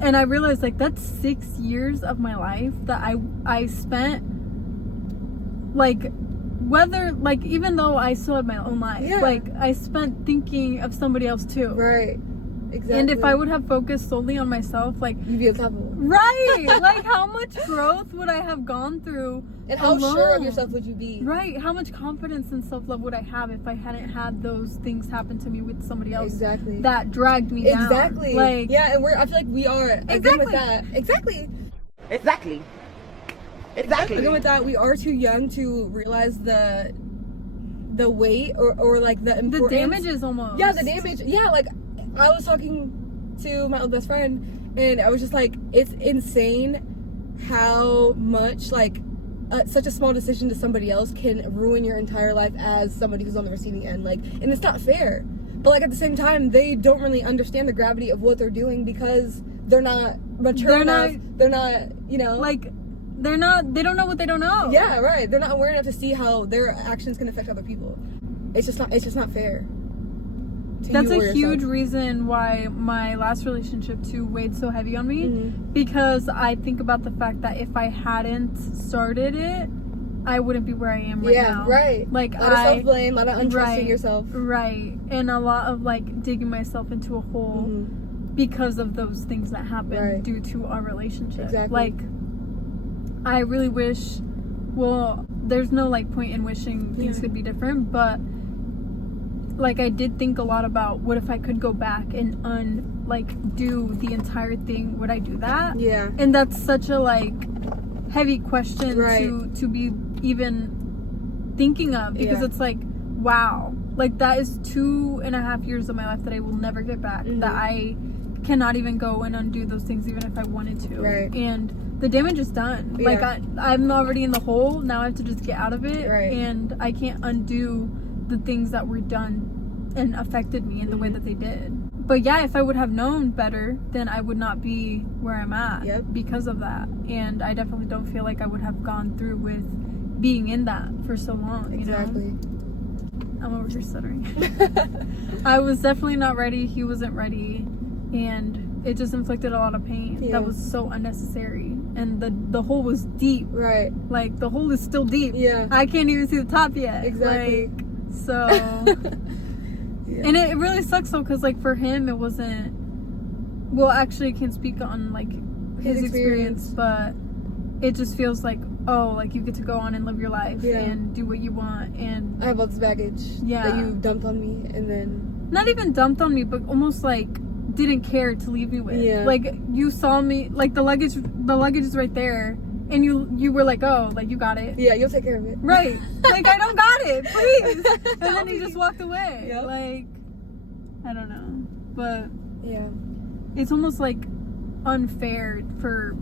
and I realized like that's 6 years of my life that I spent like, whether like, even though I still had my own life, Yeah. like I spent thinking of somebody else too. Right. Exactly. And if I would have focused solely on myself, like, you'd be unstoppable. right, like how much growth would I have gone through? And how sure of alone? yourself would you be? Right, how much confidence and self-love would I have if I hadn't had those things happen to me with somebody else Exactly. that dragged me down? Exactly. Like, yeah, and I feel like we are again with that. Exactly. Again with that, we are too young to realize the weight or like the the importance. damages almost. Yeah, the damage. Yeah, like I was talking to my old best friend, and I was just like, it's insane how much like such a small decision to somebody else can ruin your entire life as somebody who's on the receiving end. Like, and it's not fair, But like at the same time, they don't really understand the gravity of what they're doing because they're not mature enough. They're not, you know, like they don't know what they don't know. Yeah, right. They're not aware enough to see how their actions can affect other people. It's just not fair. That's a huge reason why my last relationship too weighed so heavy on me, because I think about the fact that if I hadn't started it, I wouldn't be where I am right now. Yeah, right. Like, a lot of self-blame, a lot of untrusting yourself. Right. And a lot of, like, digging myself into a hole because of those things that happened due to our relationship. Exactly. Like, I really wish, well, there's no, like, point in wishing things could be different, but, like, I did think a lot about what if I could go back and do the entire thing, would I do that? Yeah. And that's such a, like, heavy question to be even thinking of, because it's like, wow, like that is 2.5 years of my life that I will never get back, that I cannot even go and undo those things even if I wanted to, and the damage is done. Like I'm already in the hole, now I have to just get out of it, and I can't undo the things that were done and affected me in the way that they did. But yeah, if I would have known better, then I would not be where I'm at because of that. And I definitely don't feel like I would have gone through with being in that for so long. Exactly. You know? I'm over here stuttering. I was definitely not ready. He wasn't ready. And it just inflicted a lot of pain that was so unnecessary. And the hole was deep. Right. Like, the hole is still deep. Yeah. I can't even see the top yet. Exactly. Like, so... And it really sucks though, because like for him it wasn't, well, actually I can't speak on like his experience, but it just feels like, oh, like you get to go on and live your life and do what you want. And I have all this baggage that you dumped on me, and then not even dumped on me, but almost like didn't care to leave me with. Like you saw me, like the luggage is right there, and you were like, oh, like you got it. Yeah, you'll take care of it. Right. Like, I don't got it, please. And then he just walked away. Like, I don't know. But it's almost like unfair for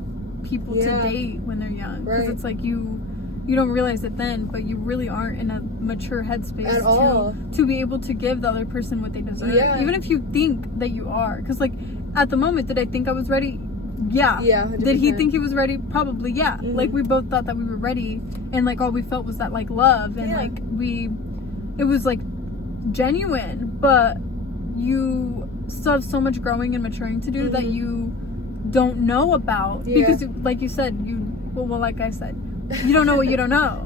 people to date when they're young. Because it's like you don't realize it then, but you really aren't in a mature headspace at all to be able to give the other person what they deserve. Even if you think that you are. Because like at the moment, did I think I was ready? Yeah. 100%. Did he think he was ready? Probably, yeah. Like, we both thought that we were ready, and like all we felt was that like love, and like it was like genuine, but you still have so much growing and maturing to do that you don't know about, because like you said, well like I said, you don't know what you don't know.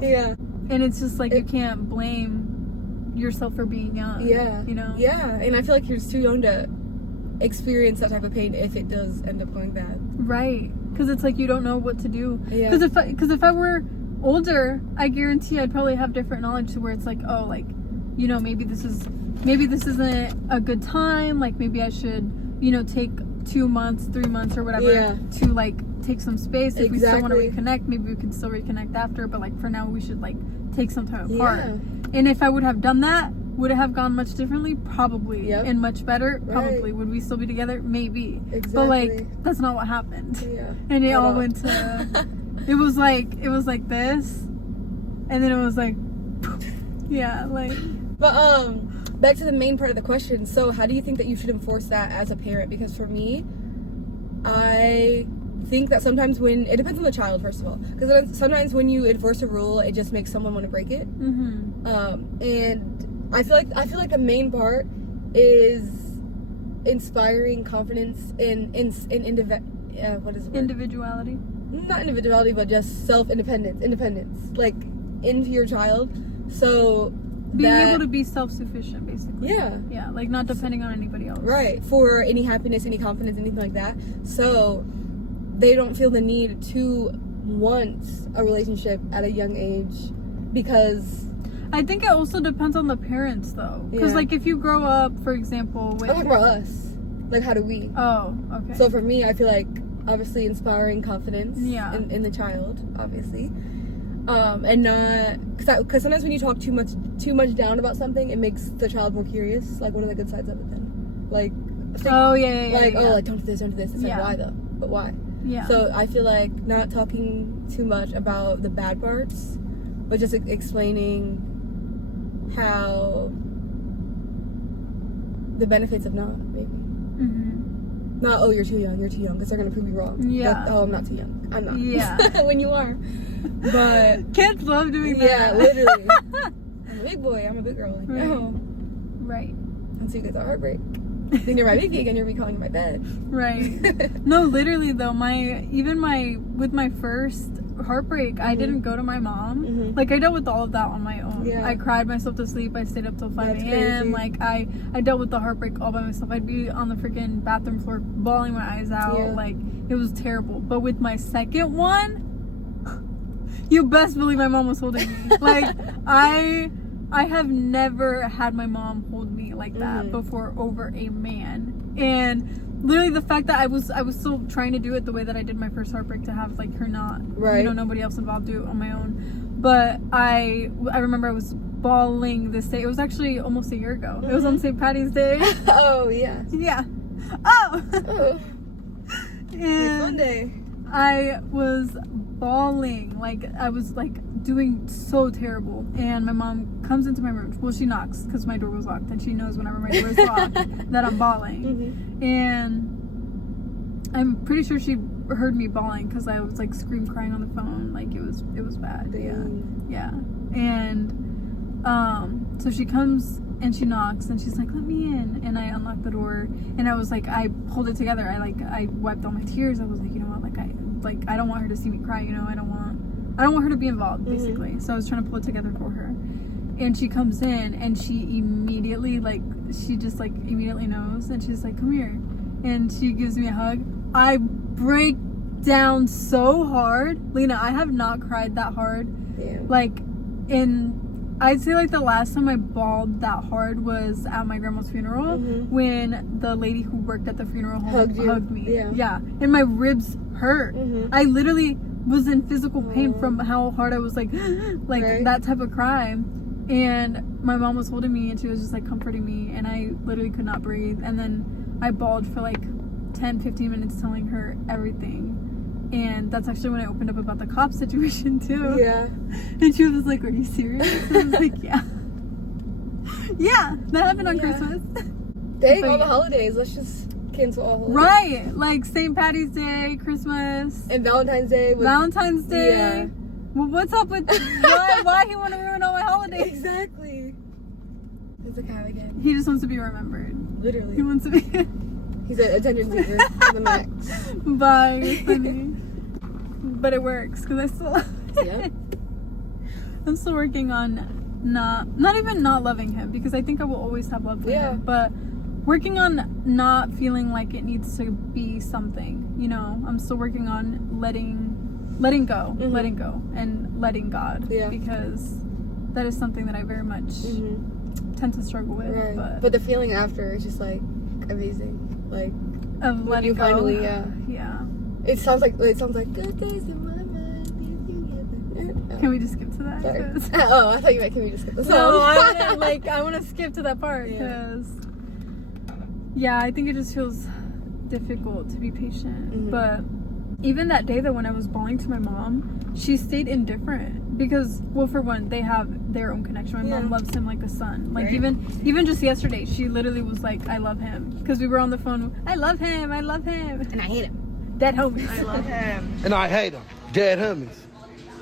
And it's just like you can't blame yourself for being young. You know. And I feel like you're just too young to experience that type of pain if it does end up going bad. Right. Because it's like you don't know what to do. Because if I were older, I guarantee I'd probably have different knowledge to where it's like, oh, like, you know, maybe this isn't a good time. Like, maybe I should, you know, take 2 months, 3 months or whatever to like take some space. If we still want to reconnect, maybe we can still reconnect after. But like for now, we should like take some time apart. And if I would have done that, would it have gone much differently? Probably. And much better? Probably. Would we still be together? Maybe. But like, that's not what happened. And it all went to, it was like this, and then it was like, like. But back to the main part of the question. So how do you think that you should enforce that as a parent? Because for me, I think that sometimes it depends on the child, first of all, because sometimes when you enforce a rule, it just makes someone want to break it. And I feel like the main part is inspiring confidence in what is the word? Individuality. Not individuality, but just independence, like into your child. So being able to be self-sufficient, basically. Yeah, like not depending on anybody else. Right, for any happiness, any confidence, anything like that. So they don't feel the need to want a relationship at a young age, because I think it also depends on the parents, though. Because, like, if you grow up, for example, with... I'm talking about us. Like, how do we? Oh, okay. So for me, I feel like, obviously, inspiring confidence in the child, obviously. And not... Because sometimes when you talk too much down about something, it makes the child more curious. Like, what are the good sides of it then? Like... oh, like, don't do this. It's like, why, though? But why? So I feel like not talking too much about the bad parts, but just explaining how the benefits of not, maybe. Mm-hmm. Not, oh, you're too young, because they're gonna prove you wrong. Yeah. But, oh, I'm not too young. I'm not. Yeah. When you are. But kids love doing that. yeah, literally. I'm a big boy. I'm a big girl. Like, Right. no. Right. Until you get the heartbreak. Then you're my baby again. You're recalling my bed. Right. No, literally though, with my first heartbreak, I didn't go to my mom. Mm-hmm. Like I dealt with all of that on my own. Yeah. I cried myself to sleep. I stayed up till 5 That's a.m. crazy. Like I dealt with the heartbreak all by myself. I'd be on the freaking bathroom floor bawling my eyes out. Yeah. Like it was terrible. But with my second one, you best believe my mom was holding me. Like I have never had my mom hold me like that before over a man. And literally the fact that I was still trying to do it the way that I did my first heartbreak, to have like her not, Right. you know, nobody else involved, do it on my own. But I remember I was bawling this day. It was actually almost a year ago. It was on St. Patty's Day. Oh, yeah. Yeah. Oh. Oh, And fun day. I was bawling, like I was like doing so terrible, and my mom comes into my room. Well, she knocks because my door was locked, and she knows whenever my door is locked that I'm bawling. And I'm pretty sure she heard me bawling because I was like crying on the phone. Like it was bad. Yeah. And so she comes and she knocks and she's like, let me in. And I unlocked the door, and I was like, I pulled it together. I wiped all my tears. I was like, you know what, I don't want her to see me cry, you know, I don't want her to be involved, basically. So I was trying to pull it together for her. And she comes in and she immediately immediately knows, and she's like, come here. And she gives me a hug. I break down so hard. Lena, I have not cried that hard. Yeah. Like I'd say like the last time I bawled that hard was at my grandma's funeral, when the lady who worked at the funeral home hugged me. Yeah. And my ribs hurt. I literally was in physical pain from how hard I was like right. That type of cry. And my mom was holding me and she was just like comforting me, and I literally could not breathe. And then I bawled for like 10-15 minutes telling her everything. And that's actually when I opened up about the cop situation too. Yeah. And she was like, are you serious? And I was like, yeah. Yeah, that happened on Christmas. Dang, all the holidays. Let's just cancel all holidays. Right. Like St. Patty's Day, Christmas. And Valentine's Day. Valentine's Day. Yeah. Well, what's up with why he want to ruin all my holidays? Exactly. It's a cow again. He just wants to be remembered. Literally. He wants to be... He's an attention seeker to the max. Bye. You're funny. But it works because I still... Yeah. I'm still working on not even not loving him, because I think I will always have love for him, but working on not feeling like it needs to be something, you know. I'm still working on letting go and letting God, because that is something that I very much tend to struggle with. Right. But the feeling after is just like amazing, like of letting go. Finally, yeah. It sounds like good days in my mind. Can we just skip to that? Sorry. Oh, I thought you meant can we just skip the song? No, I want to skip to that part because I think it just feels difficult to be patient. But even that day, though, when I was bawling to my mom, she stayed indifferent because, well, for one, they have their own connection. My mom loves him like a son. Like even just yesterday, she literally was like, "I love him," because we were on the phone. I love him, and I hate him. Dead homies. I love him, and I hate him. Dead homies.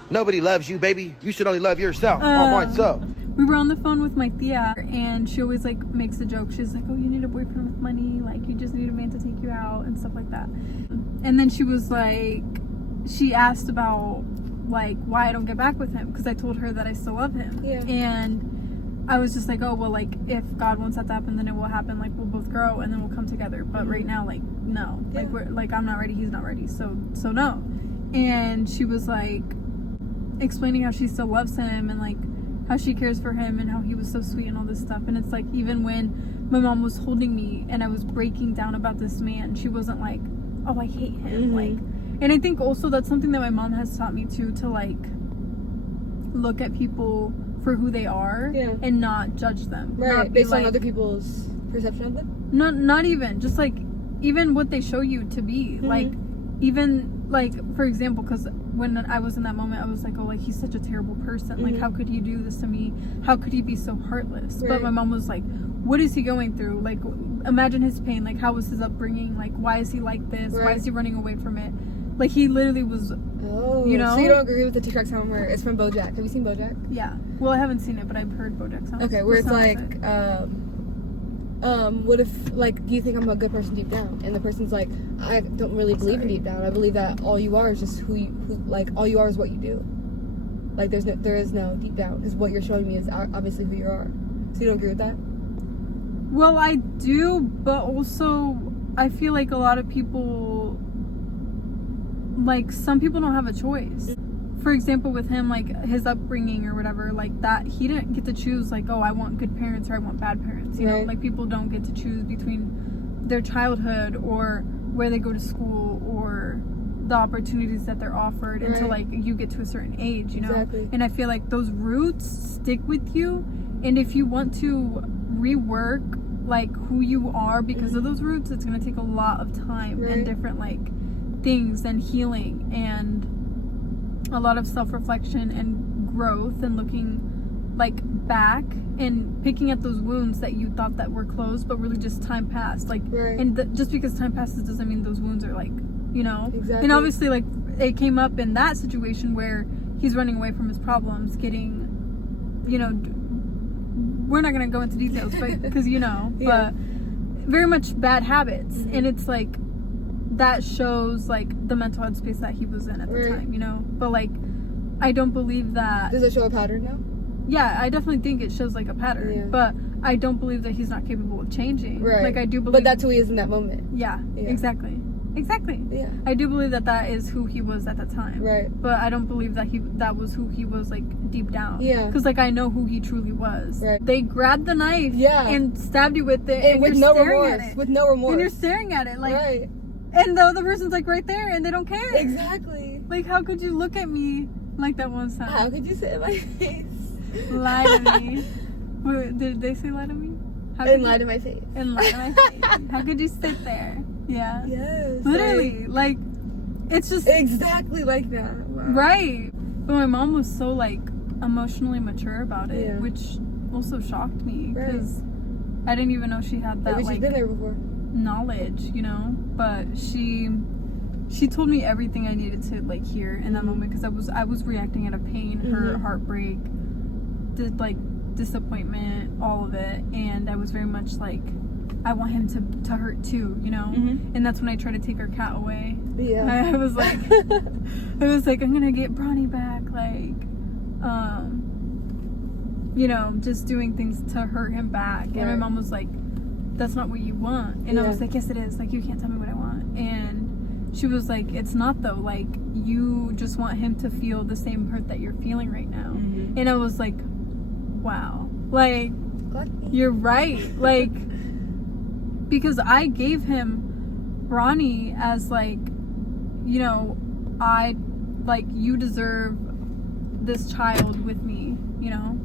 Nobody loves you, baby. You should only love yourself. On my soul. We were on the phone with my tia, and she always like makes a joke. She's like, "Oh, you need a boyfriend with money. Like, you just need a man to take you out and stuff like that." And then she was like, she asked about like why I don't get back with him, because I told her that I still love him. Yeah. And I was just like, oh well, like if God wants that to happen, then it will happen. Like we'll both grow and then we'll come together. But right now, like no, like we're like I'm not ready, he's not ready, so no. And she was like explaining how she still loves him and like how she cares for him and how he was so sweet and all this stuff. And it's like, even when my mom was holding me and I was breaking down about this man, she wasn't like, oh, I hate him. Like, and I think also that's something that my mom has taught me too, to like look at people for who they are and not judge them. Right. Based on other people's perception of them? Not even. Just like, even what they show you to be. Like, even like, for example, because when I was in that moment, I was like, oh, like, he's such a terrible person. Like, how could he do this to me? How could he be so heartless? Right. But my mom was like, what is he going through? Like, imagine his pain. Like, how was his upbringing? Like, why is he like this? Right. Why is he running away from it? Like, he literally was, you know? So you don't agree with the TikTok song where it's from BoJack. Have you seen BoJack? Yeah. Well, I haven't seen it, but I've heard BoJack songs. Okay, where it's What song like, is it? what if, like, do you think I'm a good person deep down? And the person's like, I don't really believe in deep down. I believe that all you are is just all you are is what you do. Like, there is no deep down. Because what you're showing me is obviously who you are. So you don't agree with that? Well, I do, but also I feel like a lot of people, like, some people don't have a choice. For example, with him, like, his upbringing or whatever, like, that, he didn't get to choose, like, oh, I want good parents or I want bad parents, you know? Like, people don't get to choose between their childhood or where they go to school or the opportunities that they're offered until, like, you get to a certain age, you know? Exactly. And I feel like those roots stick with you, and if you want to rework, like, who you are because of those roots, it's going to take a lot of time and different, like, things and healing and a lot of self-reflection and growth and looking, like, back and picking at those wounds that you thought that were closed but really just time passed, like, and just because time passes doesn't mean those wounds are, like, you know. And obviously, like, it came up in that situation where he's running away from his problems, getting, you know, we're not going to go into details but because, you know, but very much bad habits. And it's like that shows, like, the mental health space that he was in at the time, you know. But, like, I don't believe that. Does it show a pattern now? Yeah, I definitely think it shows, like, a pattern. But I don't believe that he's not capable of changing. Like, I do believe. But that's who he is in that moment. Yeah. Exactly. Yeah. I do believe that that is who he was at the time. But I don't believe that that was who he was, like, deep down. Because, like, I know who he truly was. They grabbed the knife and stabbed you with it, and with you're no staring remorse. at it. With no remorse. And you're staring at it, like. And the other person's, like, right there, and they don't care. Exactly. Like, how could you look at me like that one time? How could you sit in my face? Lie to me. Wait, did they say lie to me? And lie to my face. And lie to my face. How could you sit there? Yeah. Yes. Literally. Like, it's just. Exactly like that. Wow. Right. But my mom was so, like, emotionally mature about it, which also shocked me. Because I didn't even know she had that, like, she's been there before. Knowledge, you know. But she told me everything I needed to, like, hear in that moment, because I was reacting out of pain, hurt, heartbreak, like, disappointment, all of it. And I was very much like, I want him to hurt too, you know. And that's when I tried to take our cat away. I was like I'm gonna get Bronny back, like, you know, just doing things to hurt him back. And my mom was like, that's not what you want. And I was like, yes it is, like, you can't tell me what I want. And she was like, it's not though, like, you just want him to feel the same hurt that you're feeling right now. And I was like, wow, like, you're right. Like, because I gave him Bronny as, like, you know, you deserve this child with me, you know.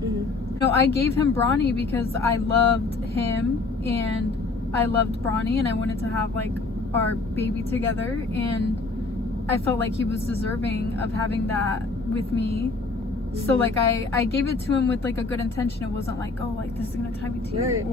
No, I gave him Bronny because I loved him and I loved Bronny and I wanted to have, like, our baby together, and I felt like he was deserving of having that with me. So, like, I gave it to him with, like, a good intention. It wasn't like, oh, like, this is gonna tie me to you,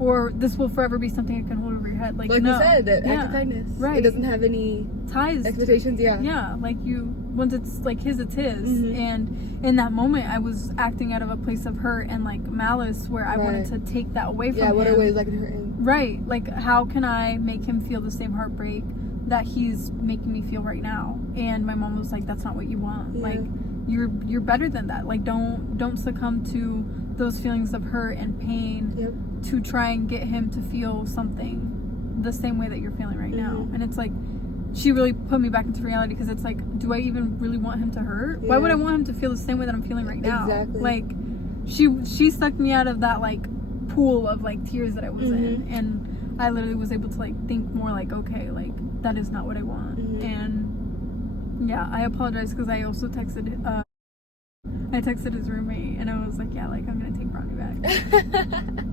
or this will forever be something I can hold over your head. Like no. You said, that act of kindness. It doesn't have any ties, expectations. Yeah, like, you, once it's like his, it's his. And in that moment, I was acting out of a place of hurt and, like, malice, where I wanted to take that away from him. What a way, like, hurting. Right. Like, how can I make him feel the same heartbreak that he's making me feel right now? And my mom was like, that's not what you want. Like, you're better than that. Like, don't succumb to those feelings of hurt and pain to try and get him to feel something the same way that you're feeling right now. And it's like, she really put me back into reality, because it's like, do I even really want him to hurt? Why would I want him to feel the same way that I'm feeling right now? Like, she sucked me out of that, like, pool of, like, tears that I was in, and I literally was able to, like, think more like, okay, like, that is not what I want. And yeah, I apologize, because I also texted I texted his roommate and I was like, yeah, like I'm gonna take Brownie back.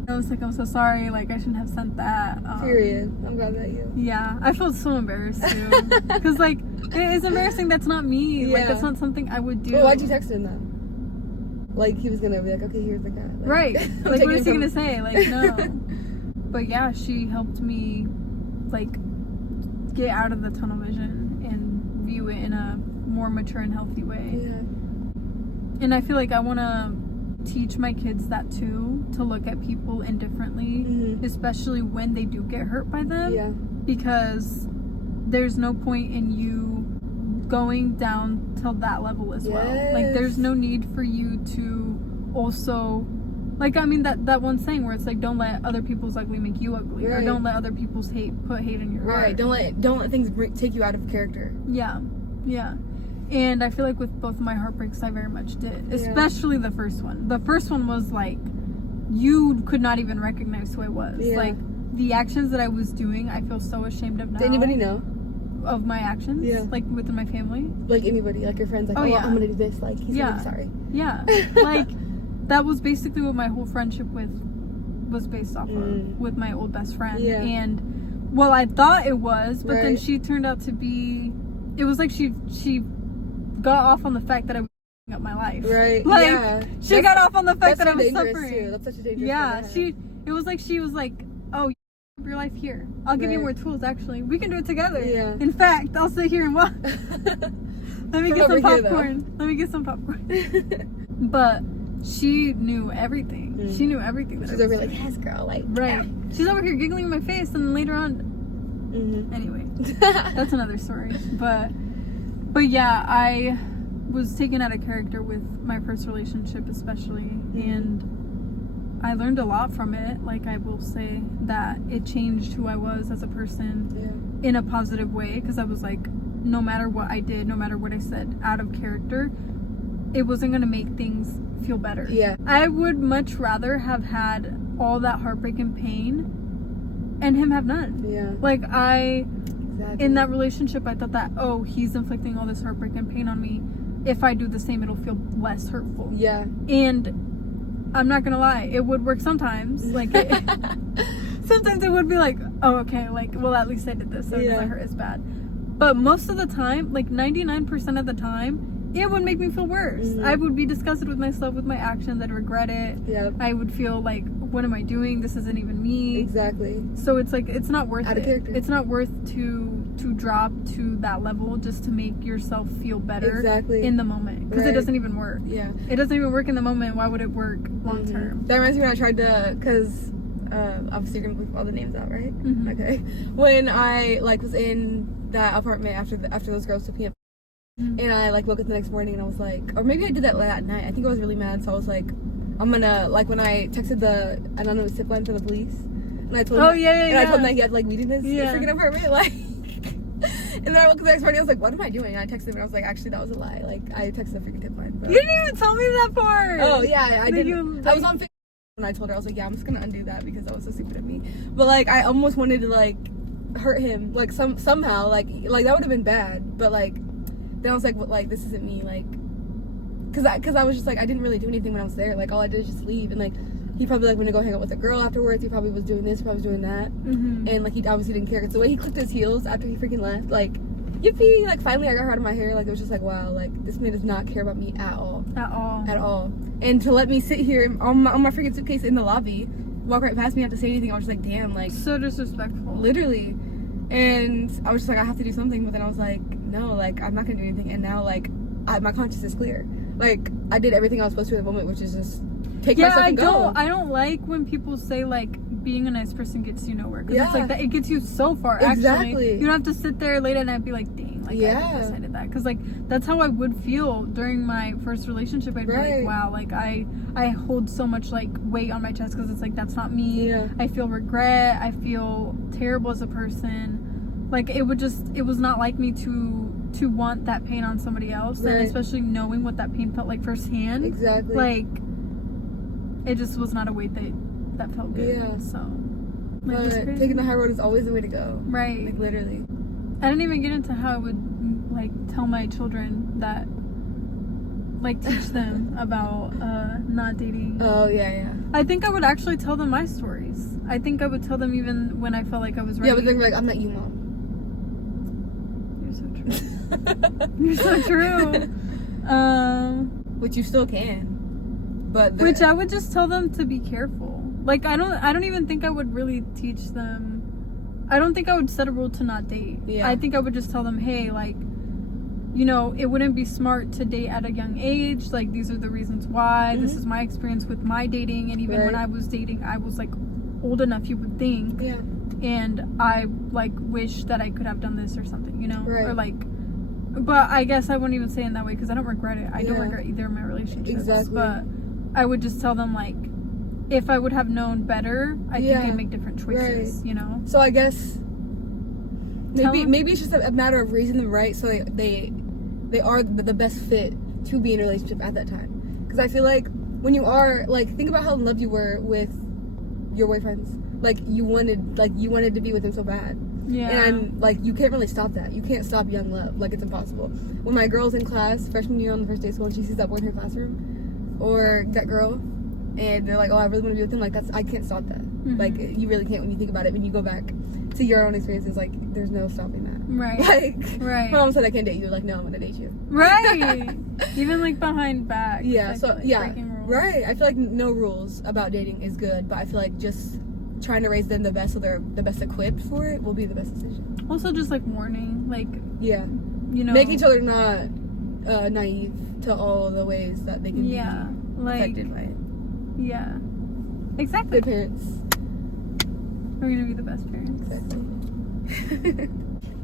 I was like, I'm so sorry, like I shouldn't have sent that. Period. I'm glad that you. Yeah, I felt so embarrassed too. Because like, it's embarrassing, that's not me. Like that's not something I would do. Well, why'd you text him then? Like he was gonna be like, okay, here's the guy. Like, right. Like what is he gonna say? Like, no. But yeah, she helped me like get out of the tunnel vision and view it in a more mature and healthy way. Yeah. And I feel like I want to teach my kids that too, to look at people indifferently, especially when they do get hurt by them. Yeah. Because there's no point in you going down till that level as well. Like there's no need for you to also, like, I mean that one saying where it's like, don't let other people's ugly make you ugly, or don't let other people's hate put hate in your heart. Don't let things take you out of character. Yeah. And I feel like with both of my heartbreaks, I very much did. Especially the first one. The first one was like, you could not even recognize who I was. Yeah. Like, the actions that I was doing, I feel so ashamed of now. Did anybody know? Of my actions? Yeah. Like, within my family? Like anybody, like your friends, like, I'm gonna do this, like, he's gonna be sorry. Yeah. Like, that was basically what my whole friendship was based off of, with my old best friend. Yeah. And, well, I thought it was, but then she turned out to be, it was like she got off on the fact that I was up my life. Right. Like, she got off on the fact that I was suffering. Too. That's such a dangerous it was like she was like, oh, you live your life here. I'll give you more tools, actually. We can do it together. Yeah. In fact, I'll sit here and watch. Let me get some popcorn. But she knew everything. She knew everything. She's over like, yes, girl. Like, right. She's over here giggling in my face, and then later on. Anyway, that's another story. But yeah, I was taken out of character with my first relationship, especially, and I learned a lot from it. Like, I will say that it changed who I was as a person in a positive way, because I was like, no matter what I did, no matter what I said out of character, it wasn't going to make things feel better. Yeah. I would much rather have had all that heartbreak and pain and him have none. Yeah. Like, in that relationship, I thought that, oh, he's inflicting all this heartbreak and pain on me. If I do the same, it'll feel less hurtful. Yeah. And I'm not gonna lie, it would work sometimes. Like, sometimes it would be like, oh, okay, like, well, at least I did this, so it doesn't hurt as bad. But most of the time, like 99% of the time, it would make me feel worse. I would be disgusted with myself, with my actions. I'd regret it. I would feel like, what am I doing? This isn't even me. Exactly. So it's like, it's not worth it. It's not worth to drop to that level just to make yourself feel better in the moment. Because it doesn't even work. Yeah. It doesn't even work in the moment. Why would it work long term? That reminds me when I tried to, because obviously you're gonna bleep all the names out, right? Okay. When I like was in that apartment after those girls took me up. And I like woke up the next morning and I was like, or maybe I did that night. I think I was really mad, so I was like, I'm gonna, like, when I texted the anonymous tip line for the police, and I told him, I told him that he had like weed in his freaking apartment, like. And then I woke up the next morning, I was like, what am I doing? And I texted him and I was like, actually, that was a lie. Like, I texted the freaking tip line. But... You didn't even tell me that part. Oh yeah, I didn't. I was on Facebook and I told her, I was like, yeah, I'm just gonna undo that because that was so stupid of me. But like, I almost wanted to like hurt him, like somehow, like that would have been bad. But like. Then I was like, well, like, this isn't me, like, cause I was just like, I didn't really do anything when I was there. Like, all I did is just leave, and like, he probably like went to go hang out with a girl afterwards. He probably was doing this, probably was doing that, and like, he obviously didn't care. Cause the way he clicked his heels after he freaking left, like, yippee! Like, finally, I got her out of my hair. Like, it was just like, wow, like, this man does not care about me at all, at all. And to let me sit here on my freaking suitcase in the lobby, walk right past me, not to say anything. I was just like, damn, like, so disrespectful, literally. And I was just like, I have to do something, but then I was like, no, like, I'm not gonna do anything. And now, like, my conscience is clear. Like, I did everything I was supposed to in the moment, which is just take myself and go. I don't like when people say, like, being a nice person gets you nowhere. Because it's like, that, it gets you so far, actually. You don't have to sit there late at night and be like, dang, like, I did that. Because, like, that's how I would feel during my first relationship. I'd be like, wow, like, I hold so much, like, weight on my chest because it's like, that's not me. I feel regret. I feel terrible as a person. Like, it was not like me to want that pain on somebody else, and especially knowing what that pain felt like firsthand. Exactly. Like, it just was not a weight that felt good. Yeah. So, like, but taking the high road is always the way to go. Right. Like, literally. I didn't even get into how I would, like, tell my children that, like teach them about not dating. Oh yeah. I think I would actually tell them my stories. I think I would tell them even when I felt like I was ready. Yeah, but then like, I'm not you, Mom. You're so true. You're so true. Which you still can. But which I would just tell them to be careful. Like I don't even think I would really teach them. I don't think I would set a rule to not date. Yeah. I think I would just tell them, hey, like, you know, it wouldn't be smart to date at a young age. Like, these are the reasons why. Mm-hmm. This is my experience with my dating. And even when I was dating, I was, like, old enough, you would think. Yeah. And I, like, wish that I could have done this or something, you know? Right. Or, like, but I guess I wouldn't even say it in that way because I don't regret it. I don't regret either of my relationships. Exactly. But I would just tell them, like, if I would have known better, I think I'd make different choices, you know? So I guess maybe it's just a matter of raising them right so they are the best fit to be in a relationship at that time. Because I feel like when you are, like, think about how in love you were with your boyfriends. Like, you wanted to be with them so bad. Yeah. And, like, you can't really stop that. You can't stop young love. Like, it's impossible. When my girl's in class, freshman year on the first day of school, and she sees that boy in her classroom, or that girl, and they're like, oh, I really want to be with him, like, I can't stop that. Mm-hmm. Like, you really can't when you think about it. When you go back to your own experiences, like, there's no stopping that. Right. Like, right. my mom said I can't date you. Like, no, I'm gonna date you. Right. Even, like, behind back. Yeah, I so, feel like yeah. breaking rules. Right. I feel like no rules about dating is good, but I feel like just trying to raise them the best so they're the best equipped for it will be the best decision. Also, just, like, warning. Like, Yeah. you know. Making sure they're not naive to all the ways that they can be affected by it. Yeah. Exactly. Good parents. We're gonna be the best parents. Exactly.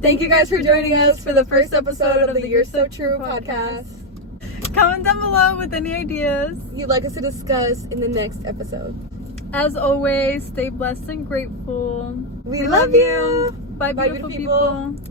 Thank you guys for joining us for the first episode of the You're So True podcast. Comment down below with any ideas. You'd like us to discuss in the next episode. As always, stay blessed and grateful. We love you. Bye, Bye, beautiful beautiful people. people.